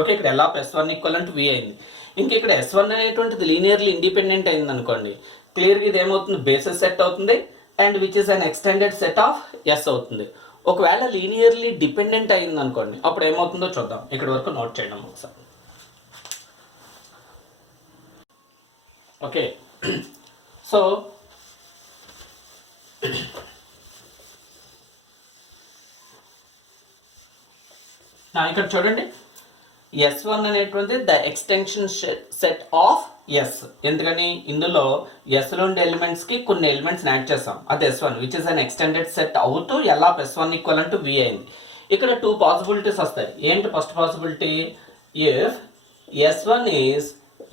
ఓకే, ఇక్కడ ఎల్ ఆఫ్ S1 ఈక్వల్ అంటూ V అయింది. ఇంక ఇక్కడ S1 అనేటువంటిది లీనియర్లీ ఇండిపెండెంట్ అయింది అనుకోండి, క్లియర్గా ఇది ఏమవుతుంది, బేసిస్ సెట్ అవుతుంది and which is an extended set of S అవుతుంది. ఒకవేళ లీనియర్లీ డిపెండెంట్ అయింది అనుకోండి, అప్పుడు ఏమవుతుందో చూద్దాం. ఇక్కడ వరకు నోట్ చేయడం ఒకసారి. ఓకే, సో ఇక్కడ చూడండి, S1 అనేటువంటిది the extension set of S. ఎందుకని ఇందులో Sలో ఉండే ఎలిమెంట్స్కి కొన్ని ఎలిమెంట్స్ని యాడ్ చేస్తాం, అది S1 which is an extended set అవుతూ ఎల్ ఆఫ్ S1 ఈక్వల్ అంటూ V అయింది. ఇక్కడ 2 పాసిబిలిటీస్ వస్తాయి. ఏంటి first possibility, if S1 is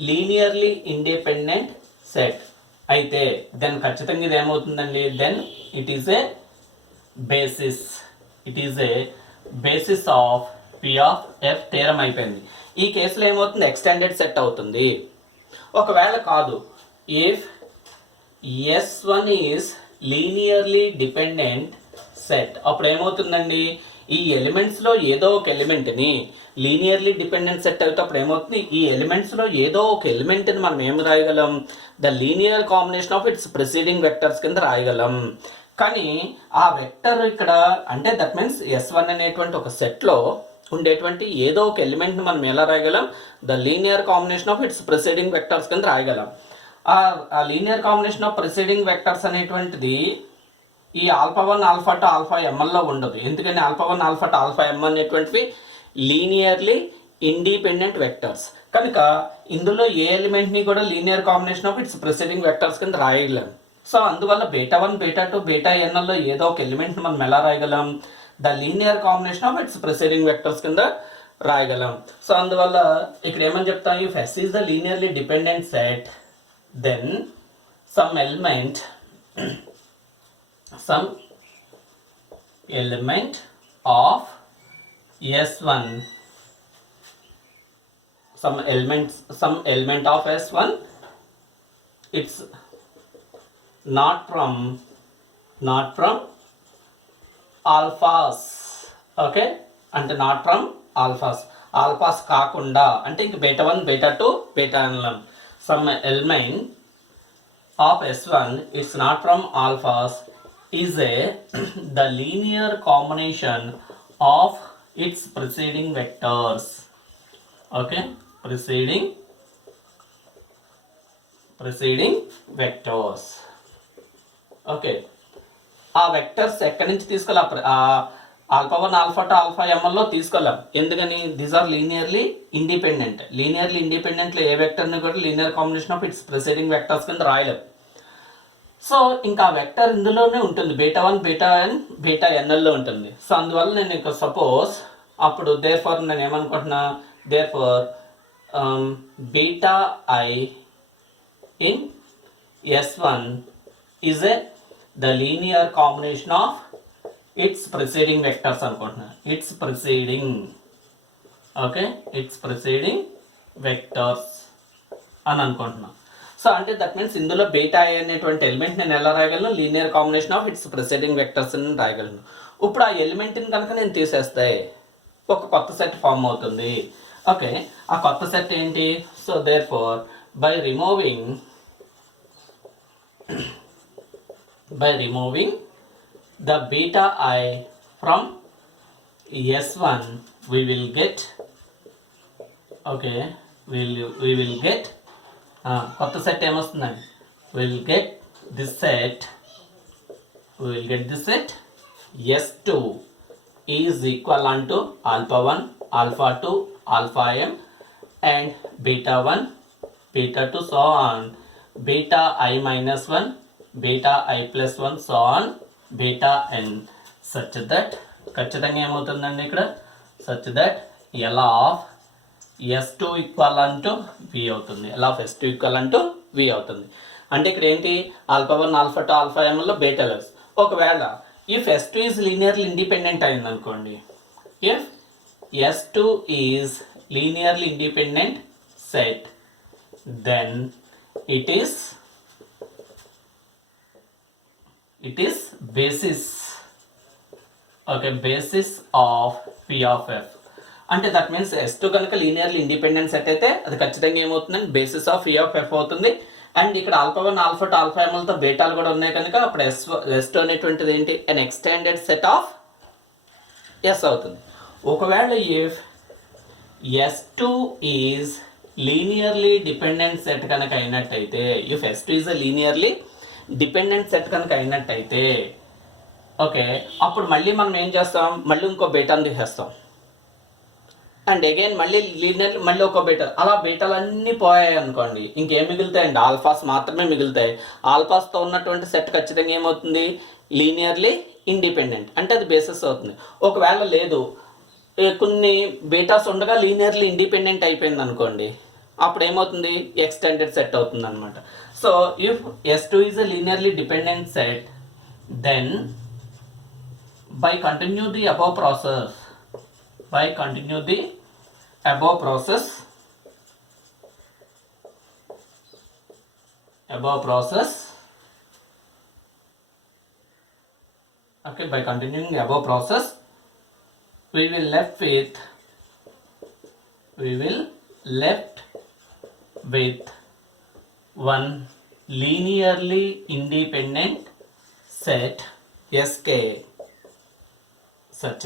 linearly independent set అయితే దెన్ ఖచ్చితంగా ఇది ఏమవుతుందండి, then it is a basis of P of F theorem అయిపోయింది. ఈ కేసులో ఏమవుతుంది, ఎక్స్టెండెడ్ సెట్ అవుతుంది. ఒకవేళ కాదు, if S1 is linearly dependent set, అప్పుడు ఏమవుతుందండి, ఈ ఎలిమెంట్స్లో ఏదో ఒక ఎలిమెంట్ని లీనియర్లీ డిపెండెంట్ సెట్ అయితే అప్పుడు ఏమవుతుంది, ఈ ఎలిమెంట్స్లో ఏదో ఒక ఎలిమెంట్ని మనం ఏం రాయగలం, the linear combination of its preceding vectors కింద రాయగలం. కానీ ఆ వెక్టర్ ఇక్కడ అంటే దట్ మీన్స్ S1 అనేటువంటి ఒక సెట్లో ఉండేటువంటి ఏదో ఒక ఎలిమెంట్ని మనం ఎలా రాయగలం, the linear combination of its preceding vectors కింద రాయగలం. ఆ linear combination of preceding vectors అనేటువంటిది ఈ ఆల్ఫా 1 ఆల్ఫా 2 ఆల్ఫా ఎంఎల్లో ఉండదు. ఎందుకని ఆల్ఫా 1 ఆల్ఫా 2 ఆల్ఫా ఎం అనేటువంటివి లీనియర్లీ ఇండిపెండెంట్ వెక్టర్స్ కనుక ఇందులో ఏ ఎలిమెంట్ని కూడా linear combination of its preceding vectors కింద రాయగలం. సో అందువల్ల బీటా 1 బీటా 2 బీటా ఎన్ఎల్లో ఏదో ఒక ఎలిమెంట్ని మనం ఎలా రాయగలం, the linear combination of its preceding vectors కింద రాయగలం. సో అందువల్ల ఇక్కడ ఏమని చెప్తాం, if S is the linearly dependent set then some element of S1, some element of S1, it's not from alphas. Okay, అంటే not from alphas కాకుండా అంటే ఇంక beta 1 beta 2 beta n. some element of S1 it's not from alphas is the linear combination of its preceding vectors. Okay, preceding vectors. Okay, ఆ vectors ఎక్కడి నుంచి తీసుకెళ్ళాలి, alpha 1 alpha 2 alpha ఎంఎల్లో తీసుకెళ్ళాం. ఎందుకని, these are linearly ఇండిపెండెంట్లో ఏ వెక్టర్ని కూడా linear combination of its preceding vectors కింద రాయలేం. So ఇంకా vector ఇందులోనే ఉంటుంది, బీటా 1 బీటా n బీటా nల్లో ఉంటుంది. సో అందువల్ల నేను ఇక సపోజ్ అప్పుడు దేర్ ఫార్ నేను ఏమనుకుంటున్నా, therefore beta I in S1 is the linear combination of its preceding vectors అనుకుంటున్నా, ఇట్స్ ప్రిసీడింగ్ వెక్టర్స్ అని అనుకుంటున్నా. సో అంటే దట్ మీన్స్ ఇందులో బీటా I అనేటువంటి ఎలిమెంట్ నేను ఎలా రాయగలను, linear combination of its preceding vectors అని రాయగలను. ఇప్పుడు ఆ ఎలిమెంట్ని కనుక నేను తీసేస్తే ఒక కొత్త సెట్ ఫామ్ అవుతుంది. ఓకే, ఆ కొత్త సెట్ ఏంటి, so therefore by removing the beta I from S1 we will get కొత్త సెట్ ఏమొస్తుందండి, we will get this set S2 is equal unto alpha 1 alpha 2 alpha m and beta 1 beta 2 so on, beta I minus 1 beta I plus 1 so on beta n, such that ఖచ్చితంగా ఏమవుతుందండి ఇక్కడ, such that L of S2 equivalent to V అవుతుంది. LF(S2) equivalent to V అవుతుంది. అంటే ఇక్కడ ఏంటి alpha 1 alpha 2 alpha mలో beta less. ఒకవేళ if S2 is linearly independent అయింది అనుకోండి, if S2 is linearly independent set, then it is basis, okay, basis of P of F. అంటే దట్ మీన్స్ S2 కనుక లీనియర్లీ ఇండిపెండెంట్ సెట్ అయితే అది ఖచ్చితంగా ఏమవుతుందండి basis of P of F అవుతుంది. And ఇక్కడ ఆల్ఫా 1 ఆల్ఫా 2 ఆల్ఫా mలతో బీటాలు కూడా ఉన్నాయి కనుక అప్పుడు S2 అనేటువంటిది ఏంటి అన్ ఎక్స్టెండెడ్ సెట్ ఆఫ్ S అవుతుంది. ఒకవేళ if S2 is linearly dependent set కనుక అయినట్టయితే, if S2 is a linearly dependent set కనుక అయినట్టయితే, ఓకే, అప్పుడు మళ్ళీ మనం ఏం చేస్తాం, మళ్ళీ ఇంకో బీటాను తీసేస్తాం. అండ్ అగైన్ మళ్ళీ లీనియర్ మళ్ళీ ఒక బీటా, అలా బీటాలు అన్నీ పోయాయి అనుకోండి, ఇంకేం మిగులుతాయండి ఆల్ఫాస్ మాత్రమే మిగులుతాయి. ఆల్ఫాస్తో ఉన్నటువంటి సెట్ ఖచ్చితంగా ఏమవుతుంది లీనియర్లీ ఇండిపెండెంట్, అంటే అది బేసిస్ అవుతుంది. ఒకవేళ లేదు కొన్ని బీటాస్ ఉండగా లీనియర్లీ ఇండిపెండెంట్ అయిపోయింది అనుకోండి, అప్పుడు ఏమవుతుంది ఎక్స్టెండెడ్ సెట్ అవుతుంది అనమాట. So if S2 is a linearly dependent set, then by continue the above process okay, by continuing the above process we will left with one linearly independent set SK such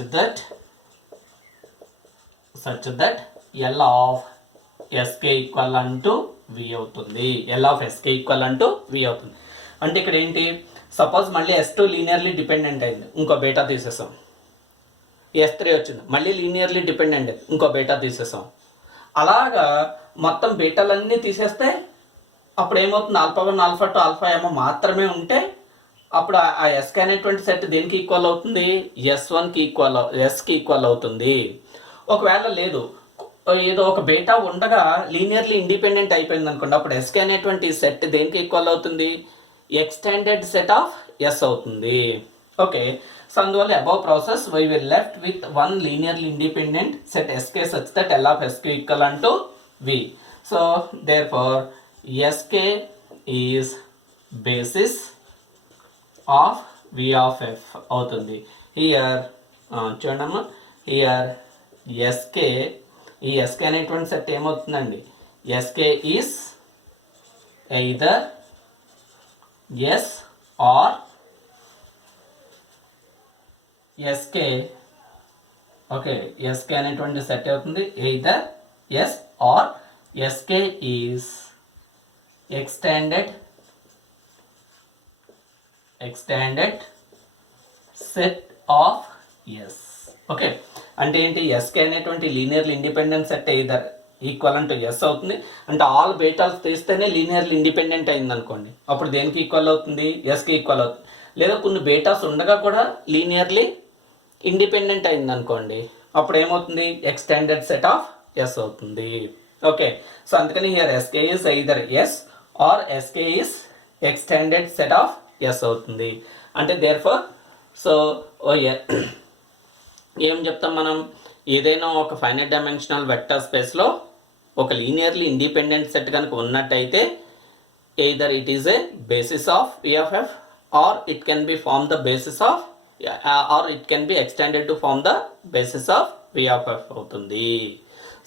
that L of SK equivalent to V అవుతుంది. L of SK equivalent to V అవుతుంది. అంటే ఇక్కడ ఏంటి suppose మళ్ళీ S2 linearly dependent అయింది, ఇంకో beta తీసేసాం. S3 వచ్చింది, మళ్ళీ లీనియర్లీ డిపెండెంట్ ఇంకో బీటా తీసేసాం. అలాగా మొత్తం బీటాలన్నీ తీసేస్తే అప్పుడు ఏమవుతుంది ఆల్ఫా 1 ఆల్ఫా 2 ఆల్ఫా m మాత్రమే ఉంటే అప్పుడు ఆ ఎస్కి అనేటువంటి సెట్ దేనికి ఈక్వల్ అవుతుంది S1కి ఈక్వల్ అవుతుంది. ఒకవేళ లేదు ఏదో ఒక బీటా ఉండగా లీనియర్లీ ఇండిపెండెంట్ అయిపోయింది అనుకోండి, అప్పుడు ఎస్కి అనేటువంటి సెట్ దేనికి ఈక్వల్ అవుతుంది ఎక్స్టెండెడ్ సెట్ ఆఫ్ S అవుతుంది. ఓకే, సో అందువల్ల above process we will left with one linearly independent set SK such that L of SK equivalent to V. సో therefore SK is basis of V of F అవుతుంది. Here చూడమ్మా, here SK, ఈ SK అనేటువంటి set ఏమవుతుందండి SK is either S or SK. Okay, SK అనేటువంటి set అవుతుంది either S or SK is extended set of S. Okay, అంటే ఏంటి SK అనేటువంటి linearly independent set either equal to S అవుతుంది. అంటే ఆల్ బీటాల్స్ తీస్తేనే లీనియర్లీ ఇండిపెండెంట్ అయింది అనుకోండి, అప్పుడు దేనికి ఈక్వల్ అవుతుంది Sకి ఈక్వల్ అవుతుంది. లేదా కొన్ని బీటాస్ ఉండగా కూడా లీనియర్లీ ఇండిపెండెంట్ అయింది అనుకోండి, అప్పుడు ఏమవుతుంది ఎక్స్టెండెడ్ సెట్ ఆఫ్ S అవుతుంది. ఓకే, సో అందుకని here SK is either S or SK is extended set of S అవుతుంది. అంటే దేర్ఫోర్ సో ఏం చెప్తాం మనం, ఏదైనా ఒక ఫైనైట్ డైమెన్షనల్ వెక్టర్ స్పేస్లో ఒక లీనియర్లీ ఇండిపెండెంట్ సెట్ కనుక ఉన్నట్టయితే either it is a basis of V of F or it can be form the basis of or it can be extended to form the basis of V of F అవుతుంది.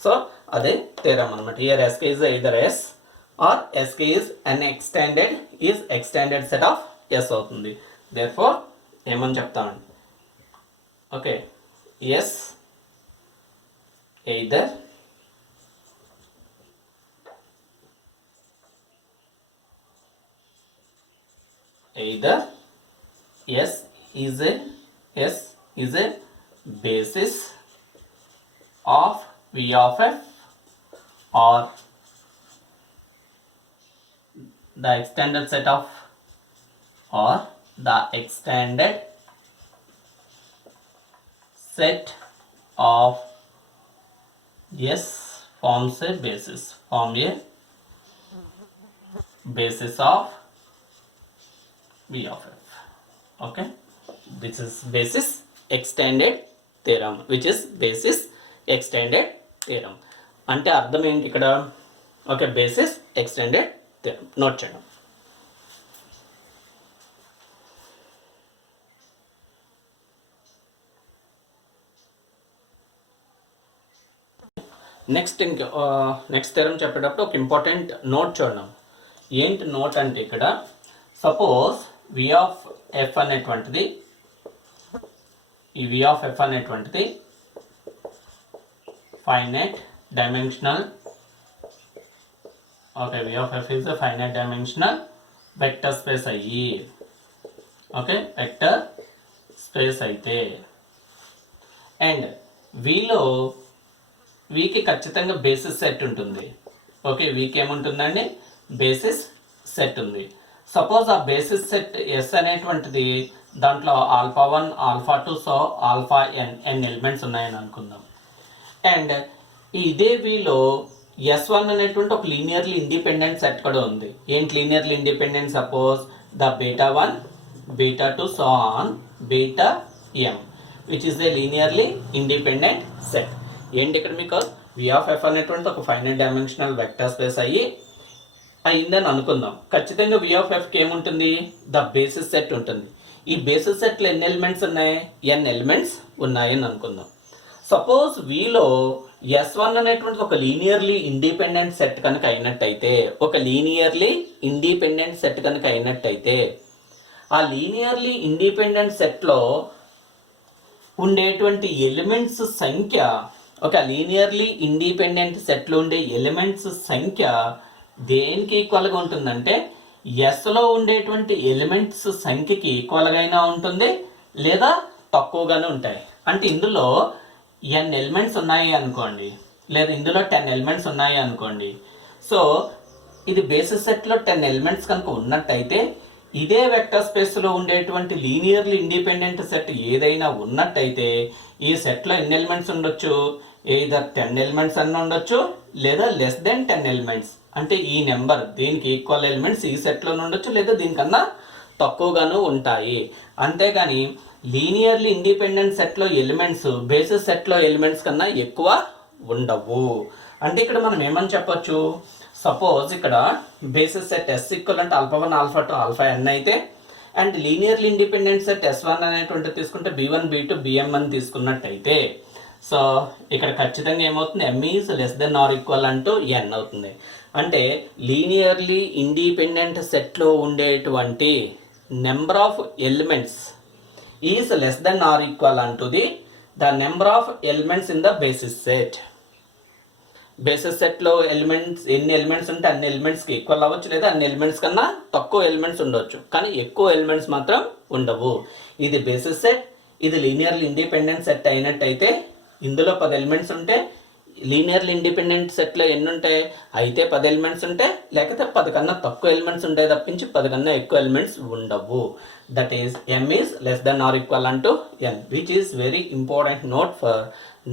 So అదే theorem అనమాట. Here SK is either S or SK is an extended set of S అవుతుంది. therefore ఏమని చెప్తామండి, okay, S either S is a basis of V of F or the extended set of S forms a basis, form a basis of V of f. Okay, this is basis extended theorem, which is basis extended theorem. అంటే అర్థం ఏంటి ఇక్కడ? Okay, basis extended theorem note చేయండి. Next theorem చెప్పేటప్పుడు ఒక important note చూడడం. ఏంటి note అంటే ఇక్కడ సపోజ్ వి ఆఫ్ ఎఫ్ అనేటువంటిది, ఈ వి ఆఫ్ ఎఫ్ అనేటువంటిది finite dimensional, okay, V of F is finite dimensional vector space అయ్యి, ఓకే, వెక్టర్ స్పేస్ అయితే, అండ్ వీలో వీకి ఖచ్చితంగా బేసిస్ సెట్ ఉంటుంది. ఓకే, వీకి ఏముంటుందండి? బేసిస్ సెట్ ఉంది. సపోజ్ ఆ బేసిస్ సెట్ ఎస్ అనేటువంటిది దాంట్లో alpha 1 alpha 2 so alpha N elements ఉన్నాయని అనుకుందాం. అండ్ ఇదే వీలో S1 అనేటువంటి ఒక లీనియర్లీ ఇండిపెండెంట్ సెట్ కూడా ఉంది. ఏంటి linearly independent? Suppose the beta 1 beta 2 so on beta m which is a linearly independent set. ఏంటి ఇక్కడ మీకు వి ఆఫ్ ఎఫ్ అనేటువంటి ఒక ఫైనైట్ డైమెన్షనల్ వెక్టర్ స్పేస్ అయ్యిందని అనుకుందాం. ఖచ్చితంగా వి ఆఫ్ ఎఫ్కి ఏముంటుంది? ద బేసిస్ సెట్ ఉంటుంది. ఈ బేసిస్ సెట్లో ఎన్ని ఎలిమెంట్స్ ఉన్నాయి? n ఎలిమెంట్స్ ఉన్నాయని అనుకుందాం. సపోజ్ వీలో S1 అనేటువంటి ఒక లీనియర్లీ ఇండిపెండెంట్ సెట్ కనుక అయినట్టయితే, ఒక లీనియర్లీ ఇండిపెండెంట్ సెట్ కనుక అయినట్టయితే, ఆ లీనియర్లీ ఇండిపెండెంట్ సెట్లో ఉండేటువంటి ఎలిమెంట్స్ సంఖ్య, ఒక లీనియర్లీ ఇండిపెండెంట్ సెట్లో ఉండే ఎలిమెంట్స్ సంఖ్య దేనికి ఈక్వల్గా ఉంటుందంటే ఎస్లో ఉండేటువంటి ఎలిమెంట్స్ సంఖ్యకి ఈక్వల్గా అయినా ఉంటుంది లేదా తక్కువగానే ఉంటాయి. అంటే ఇందులో n ఎలిమెంట్స్ ఉన్నాయి అనుకోండి, లేదా ఇందులో 10 ఎలిమెంట్స్ ఉన్నాయి అనుకోండి. సో ఇది బేసిస్ సెట్లో 10 ఎలిమెంట్స్ కనుక ఉన్నట్టయితే, ఇదే వెక్టర్ స్పేస్లో ఉండేటువంటి లీనియర్లీ ఇండిపెండెంట్ సెట్ ఏదైనా ఉన్నట్టయితే ఈ సెట్లో ఎన్ని ఎలిమెంట్స్ ఉండొచ్చు? ఎయిదర్ 10 ఎలిమెంట్స్ అన్న ఉండొచ్చు లేదా లెస్ దెన్ 10 ఎలిమెంట్స్. అంటే ఈ నెంబర్ దీనికి ఈక్వల్ ఎలిమెంట్స్ ఈ సెట్లో ఉండొచ్చు లేదా దీనికన్నా తక్కువగాను ఉంటాయి. అంతేగాని లీనియర్లీ ఇండిపెండెంట్ సెట్లో ఎలిమెంట్స్ బేసిస్ సెట్లో ఎలిమెంట్స్ కన్నా ఎక్కువ ఉండవు. అంటే ఇక్కడ మనం ఏమని చెప్పొచ్చు? సపోజ్ ఇక్కడ బేసిస్ సెట్ ఎస్ ఈక్వల్ అంటే ఆల్ఫా 1 ఆల్ఫా 2 ఆల్ఫా ఎన్ అయితే, and linearly independent set S1 అనేటువంటి తీసుకుంటే B1 B2 Bm అని తీసుకున్నట్టయితే, సో ఇక్కడ ఖచ్చితంగా ఏమవుతుంది? m is less than or equal అంటూ n అవుతుంది. అంటే లీనియర్లీ ఇండిపెండెంట్ సెట్లో ఉండేటువంటి number of elements is less than or equal అంటూ the number of elements in the basis set. Basis సెట్లో ఎలిమెంట్స్ ఎన్ని ఎలిమెంట్స్ ఉంటే అన్ని ఎలిమెంట్స్కి ఈక్వల్ అవ్వచ్చు లేదా అన్ని ఎలిమెంట్స్ కన్నా తక్కువ ఎలిమెంట్స్ ఉండొచ్చు, కానీ ఎక్కువ ఎలిమెంట్స్ మాత్రం ఉండవు. ఇది బేసిస్ సెట్, ఇది లీనియర్లీ ఇండిపెండెంట్ సెట్ అయినట్టయితే ఇందులో 10 ఎలిమెంట్స్ ఉంటే లీనియర్లీ ఇండిపెండెంట్ సెట్లో ఎన్ని ఉంటాయి? అయితే 10 ఎలిమెంట్స్ ఉంటాయి, లేకపోతే 10 కన్నా తక్కువ ఎలిమెంట్స్ ఉంటాయి తప్పించి 10 కన్నా ఎక్కువ ఎలిమెంట్స్ ఉండవు. That is m is less than or equal అంటూ n, which is very important note for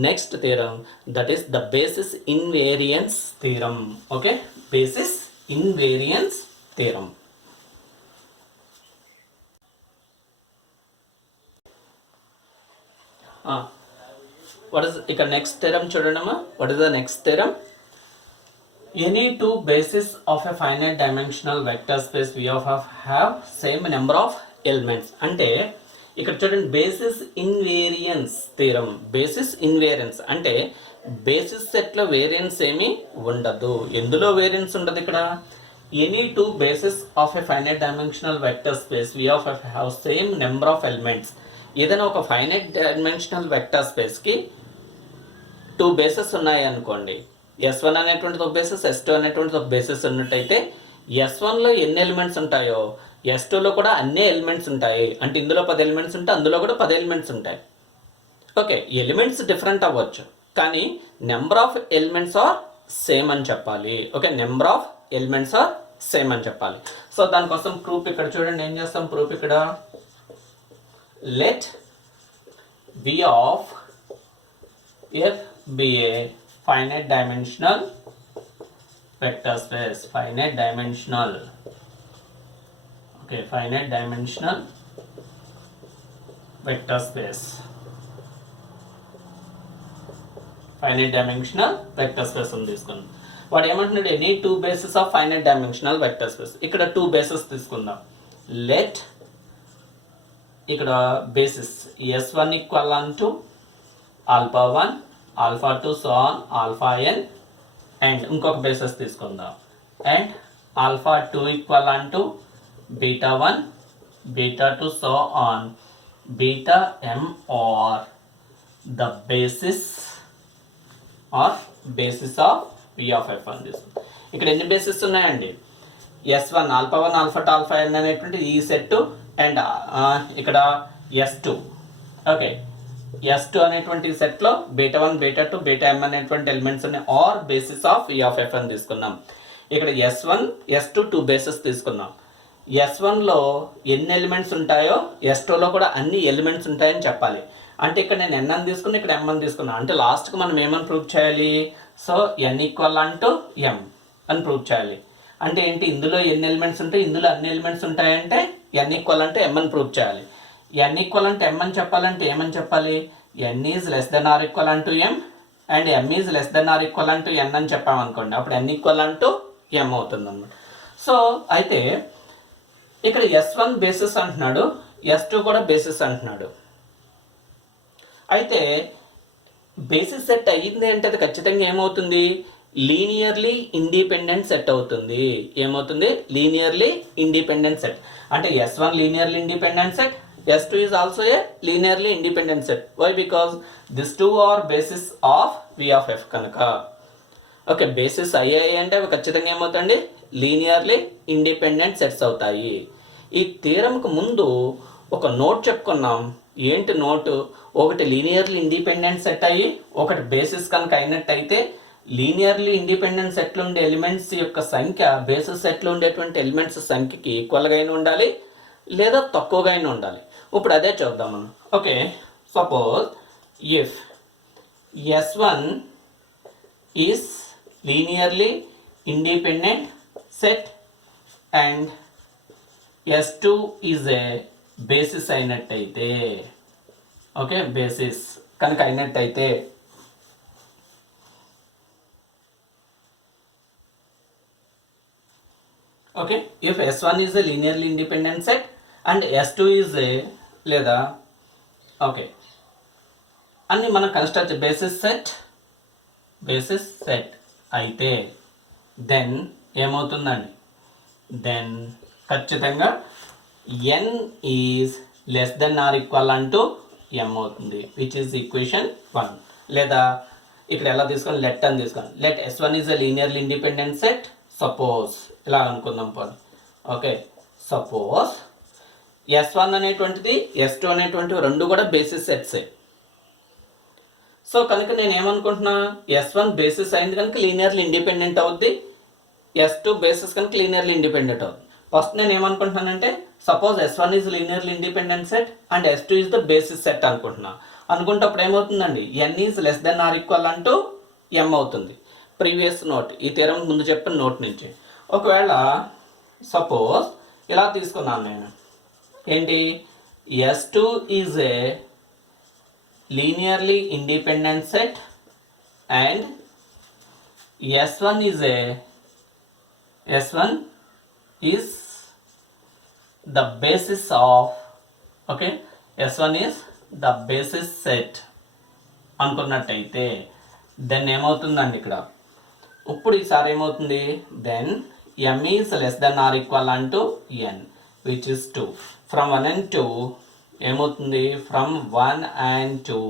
next theorem, that is the basis invariance theorem. Okay, basis invariance theorem. What is ఇక్కడ next theorem చూడండమ్మా. What is the next theorem? Any two basis of a finite dimensional vector space V of f have same number of elements. అంటే ఇక్కడ చూడండి, basis invariance theorem. Basis invariance అంటే basis సెట్లో variance ఏమీ ఉండదు. ఎందులో variance ఉండదు ఇక్కడ? Any two basis of a finite dimensional vector space V of f have same number of elements. ఏదైనా ఒక ఫైనైట్ డైమెన్షనల్ వెక్టర్ స్పేస్కి 2 బేసెస్ ఉన్నాయి అనుకోండి. S1 అనేటువంటిది ఒక బేసిస్, S2 అనేటువంటిది ఒక బేసిస్ ఉన్నట్టయితే S1లో ఎన్ని ఎలిమెంట్స్ ఉంటాయో S2లో కూడా అన్ని ఎలిమెంట్స్ ఉంటాయి. అంటే ఇందులో 10 ఎలిమెంట్స్ ఉంటే అందులో కూడా 10 ఎలిమెంట్స్ ఉంటాయి. ఓకే, ఎలిమెంట్స్ డిఫరెంట్ అవ్వచ్చు కానీ number of elements are same అని చెప్పాలి. Okay, number of elements are same అని చెప్పాలి. సో దానికోసం ప్రూఫ్ ఇక్కడ చూడండి, ఏం చేస్తాం? ప్రూఫ్ ఇక్కడ let V of f be a finite dimensional vector space. Finite dimensional. Okay, finite dimensional vector space. Finite dimensional vector space ఉంది తీసుకుందాం. వాడు ఏమంటున్నాడు, any two bases of finite dimensional vector space. ఇక్కడ టూ బేసెస్ తీసుకుందాం. Let ఇక్కడ basis s1 equal to alpha 1 alpha 2 so on alpha n and ఇంకొక bases తీసుకుందాం and alpha 2 equal to beta 1 beta 2 so on beta m or the basis of p of f అని తీసుకుందాం. ఇక్కడ ఎన్ని basis ఉన్నాయండి, s1 alpha 1 alpha 2 alpha n అనేటువంటి ఈ set and ఇక్కడ s2. ఓకే, s2 అనేటువంటి సెట్లో బీటా 1 బీటా 2 బీటా m అనేటువంటి ఎలిమెంట్స్ ఉన్నాయి are basis of p of f అని తీసుకున్నాం. ఇక్కడ s1 s2 టూ బేసిస్ తీసుకున్నాం. s1లో ఎన్ని ఎలిమెంట్స్ ఉంటాయో s2లో కూడా అన్ని ఎలిమెంట్స్ ఉంటాయని చెప్పాలి. అంటే ఇక్కడ నేను n అని తీసుకున్నా, ఇక్కడ m అని తీసుకున్నా. అంటే లాస్ట్కి మనం ఏమని ప్రూవ్ చేయాలి, so n equal to m అని ప్రూవ్ చేయాలి. అంటే ఏంటి, ఇందులో ఎన్ని ఎలిమెంట్స్ ఉంటాయి, ఇందులో అన్ని ఎలిమెంట్స్ ఉంటాయంటే n ఈక్వల్ అంటే m అని ప్రూవ్ చేయాలి. n ఈక్వల్ అంటే m అని చెప్పాలంటే ఏమని చెప్పాలి, n is less than or equal to m and m is less than or equal to n అని చెప్పామనుకోండి, అప్పుడు n ఈక్వల్ టు m అవుతుంది అన్నమాట. సో అయితే ఇక్కడ s1 బేసిస్ అంటున్నాడు, s2 కూడా బేసిస్ అంటున్నాడు. అయితే బేసిస్ సెట్ అయ్యింది అంటే అది ఖచ్చితంగా ఏమవుతుంది, లీనియర్లీ ఇండిపెండెంట్ సెట్ అవుతుంది. ఏమవుతుంది, లీనియర్లీ ఇండిపెండెంట్ సెట్. అంటే s1 linearly independent set, s2 is also a linearly independent set. Why, because this two are basis of v of f కనుక. ఓకే, బేసిస్ అయ్యాయి అంటే అవి ఖచ్చితంగా ఏమవుతాయండి, లీనియర్లీ ఇండిపెండెంట్ సెట్స్ అవుతాయి. ఈ థీరంకు ముందు ఒక నోట్ చెప్పుకున్నాం. ఏంటి నోటు, ఒకటి లీనియర్లీ ఇండిపెండెంట్ సెట్ అయ్యి ఒకటి బేసిస్ కనుక అయినట్టయితే లీనియర్లీ ఇండిపెండెంట్ సెట్లో ఉండే ఎలిమెంట్స్ యొక్క సంఖ్య బేసిస్ సెట్లో ఉండేటువంటి ఎలిమెంట్స్ సంఖ్యకి ఈక్వల్గా అయినా ఉండాలి లేదా తక్కువగా అయినా ఉండాలి. ఇప్పుడు అదే చూద్దాం మనం. Okay, suppose if s1 is linearly independent set and s2 is a basis అయినట్టయితే, ఓకే, బేసిస్ కనుక అయినట్టయితే okay, if s1 is a linearly independent set and s2 is a లేదా ఓకే అన్ని మనం కన్స్ట్రక్ట్ బేసిస్ సెట్ అయితే then ఏమవుతుందండి, then ఖచ్చితంగా n is less than or equal to m అవుతుంది, విచ్ ఈజ్ ఈక్వేషన్ 1. లేదా ఇక్కడ ఎలా తీసుకోండి, లెట్ అని తీసుకోండి. Let s1 is a linearly independent set. Suppose ఇలా అనుకుందాం పోనీ. ఓకే, సపోజ్ s1 అనేటువంటిది s2 అనేటువంటివి రెండు కూడా బేసిస్ సెట్సే. సో కనుక నేను ఏమనుకుంటున్నా, s1 బేసిస్ అయింది కనుక లీనియర్లీ ఇండిపెండెంట్ అవుద్ది, s2 బేసిస్ కనుక లీనియర్లీ ఇండిపెండెంట్ అవుద్ది. ఫస్ట్ నేను ఏమనుకుంటున్నానంటే, suppose s1 is linearly independent set and s2 is the basis set అనుకుంటున్నా. అనుకుంటే అప్పుడు ఏమవుతుందండి, n is less than or equal to m అవుతుంది. ప్రీవియస్ నోట్, ఈ థీరం ముందు చెప్పిన నోట్ నుంచి. ఒకవేళ సపోజ్ ఇలా తీసుకున్నాను నేను, ఏంటి, s2 is a linearly independent set and s1 is the basis of, okay, s1 is the basis set అనుకున్నట్టయితే దెన్ ఏమవుతుందండి ఇక్కడ, ఇప్పుడు ఈసారి ఏమవుతుంది, then m is less than or equal to n which is 2. From 1 and 2 ఏమవుతుంది, from 1 and 2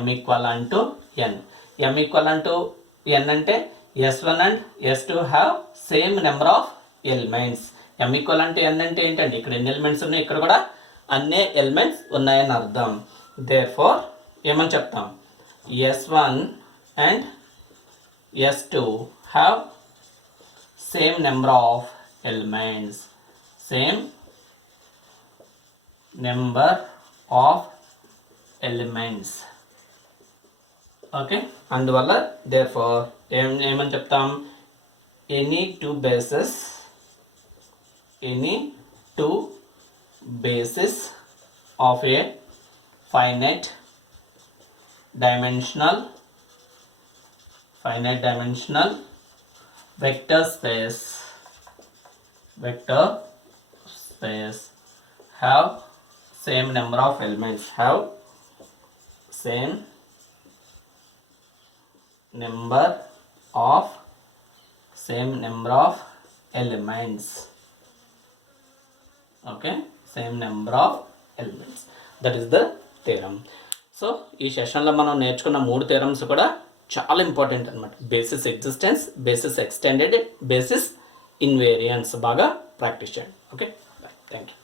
m equal to n. m equal to n అంటే s1 and s2 have same number of elements. m equal అంటే n అంటే ఏంటంటే ఇక్కడ ఎన్ని elements ఉన్నాయి, ఇక్కడ కూడా అన్ని ఎలిమెంట్స్ ఉన్నాయని అర్థం. దేర్ఫోర్ ఏమని చెప్తాం, s1 and s2 have same number of elements, same number of elements. Okay, అందువల్ల దేర్ ఫార్ ఏమని చెప్తాం, any two basis of A finite dimensional vector space have same number of elements, okay, same number of elements. That is the theorem. So ఈ సెషన్లో మనం నేర్చుకున్న 3 theorems కూడా చాలా important అనమాట. Basis existence, basis extended, basis invariance బాగా practice చేయండి. Okay, thank you.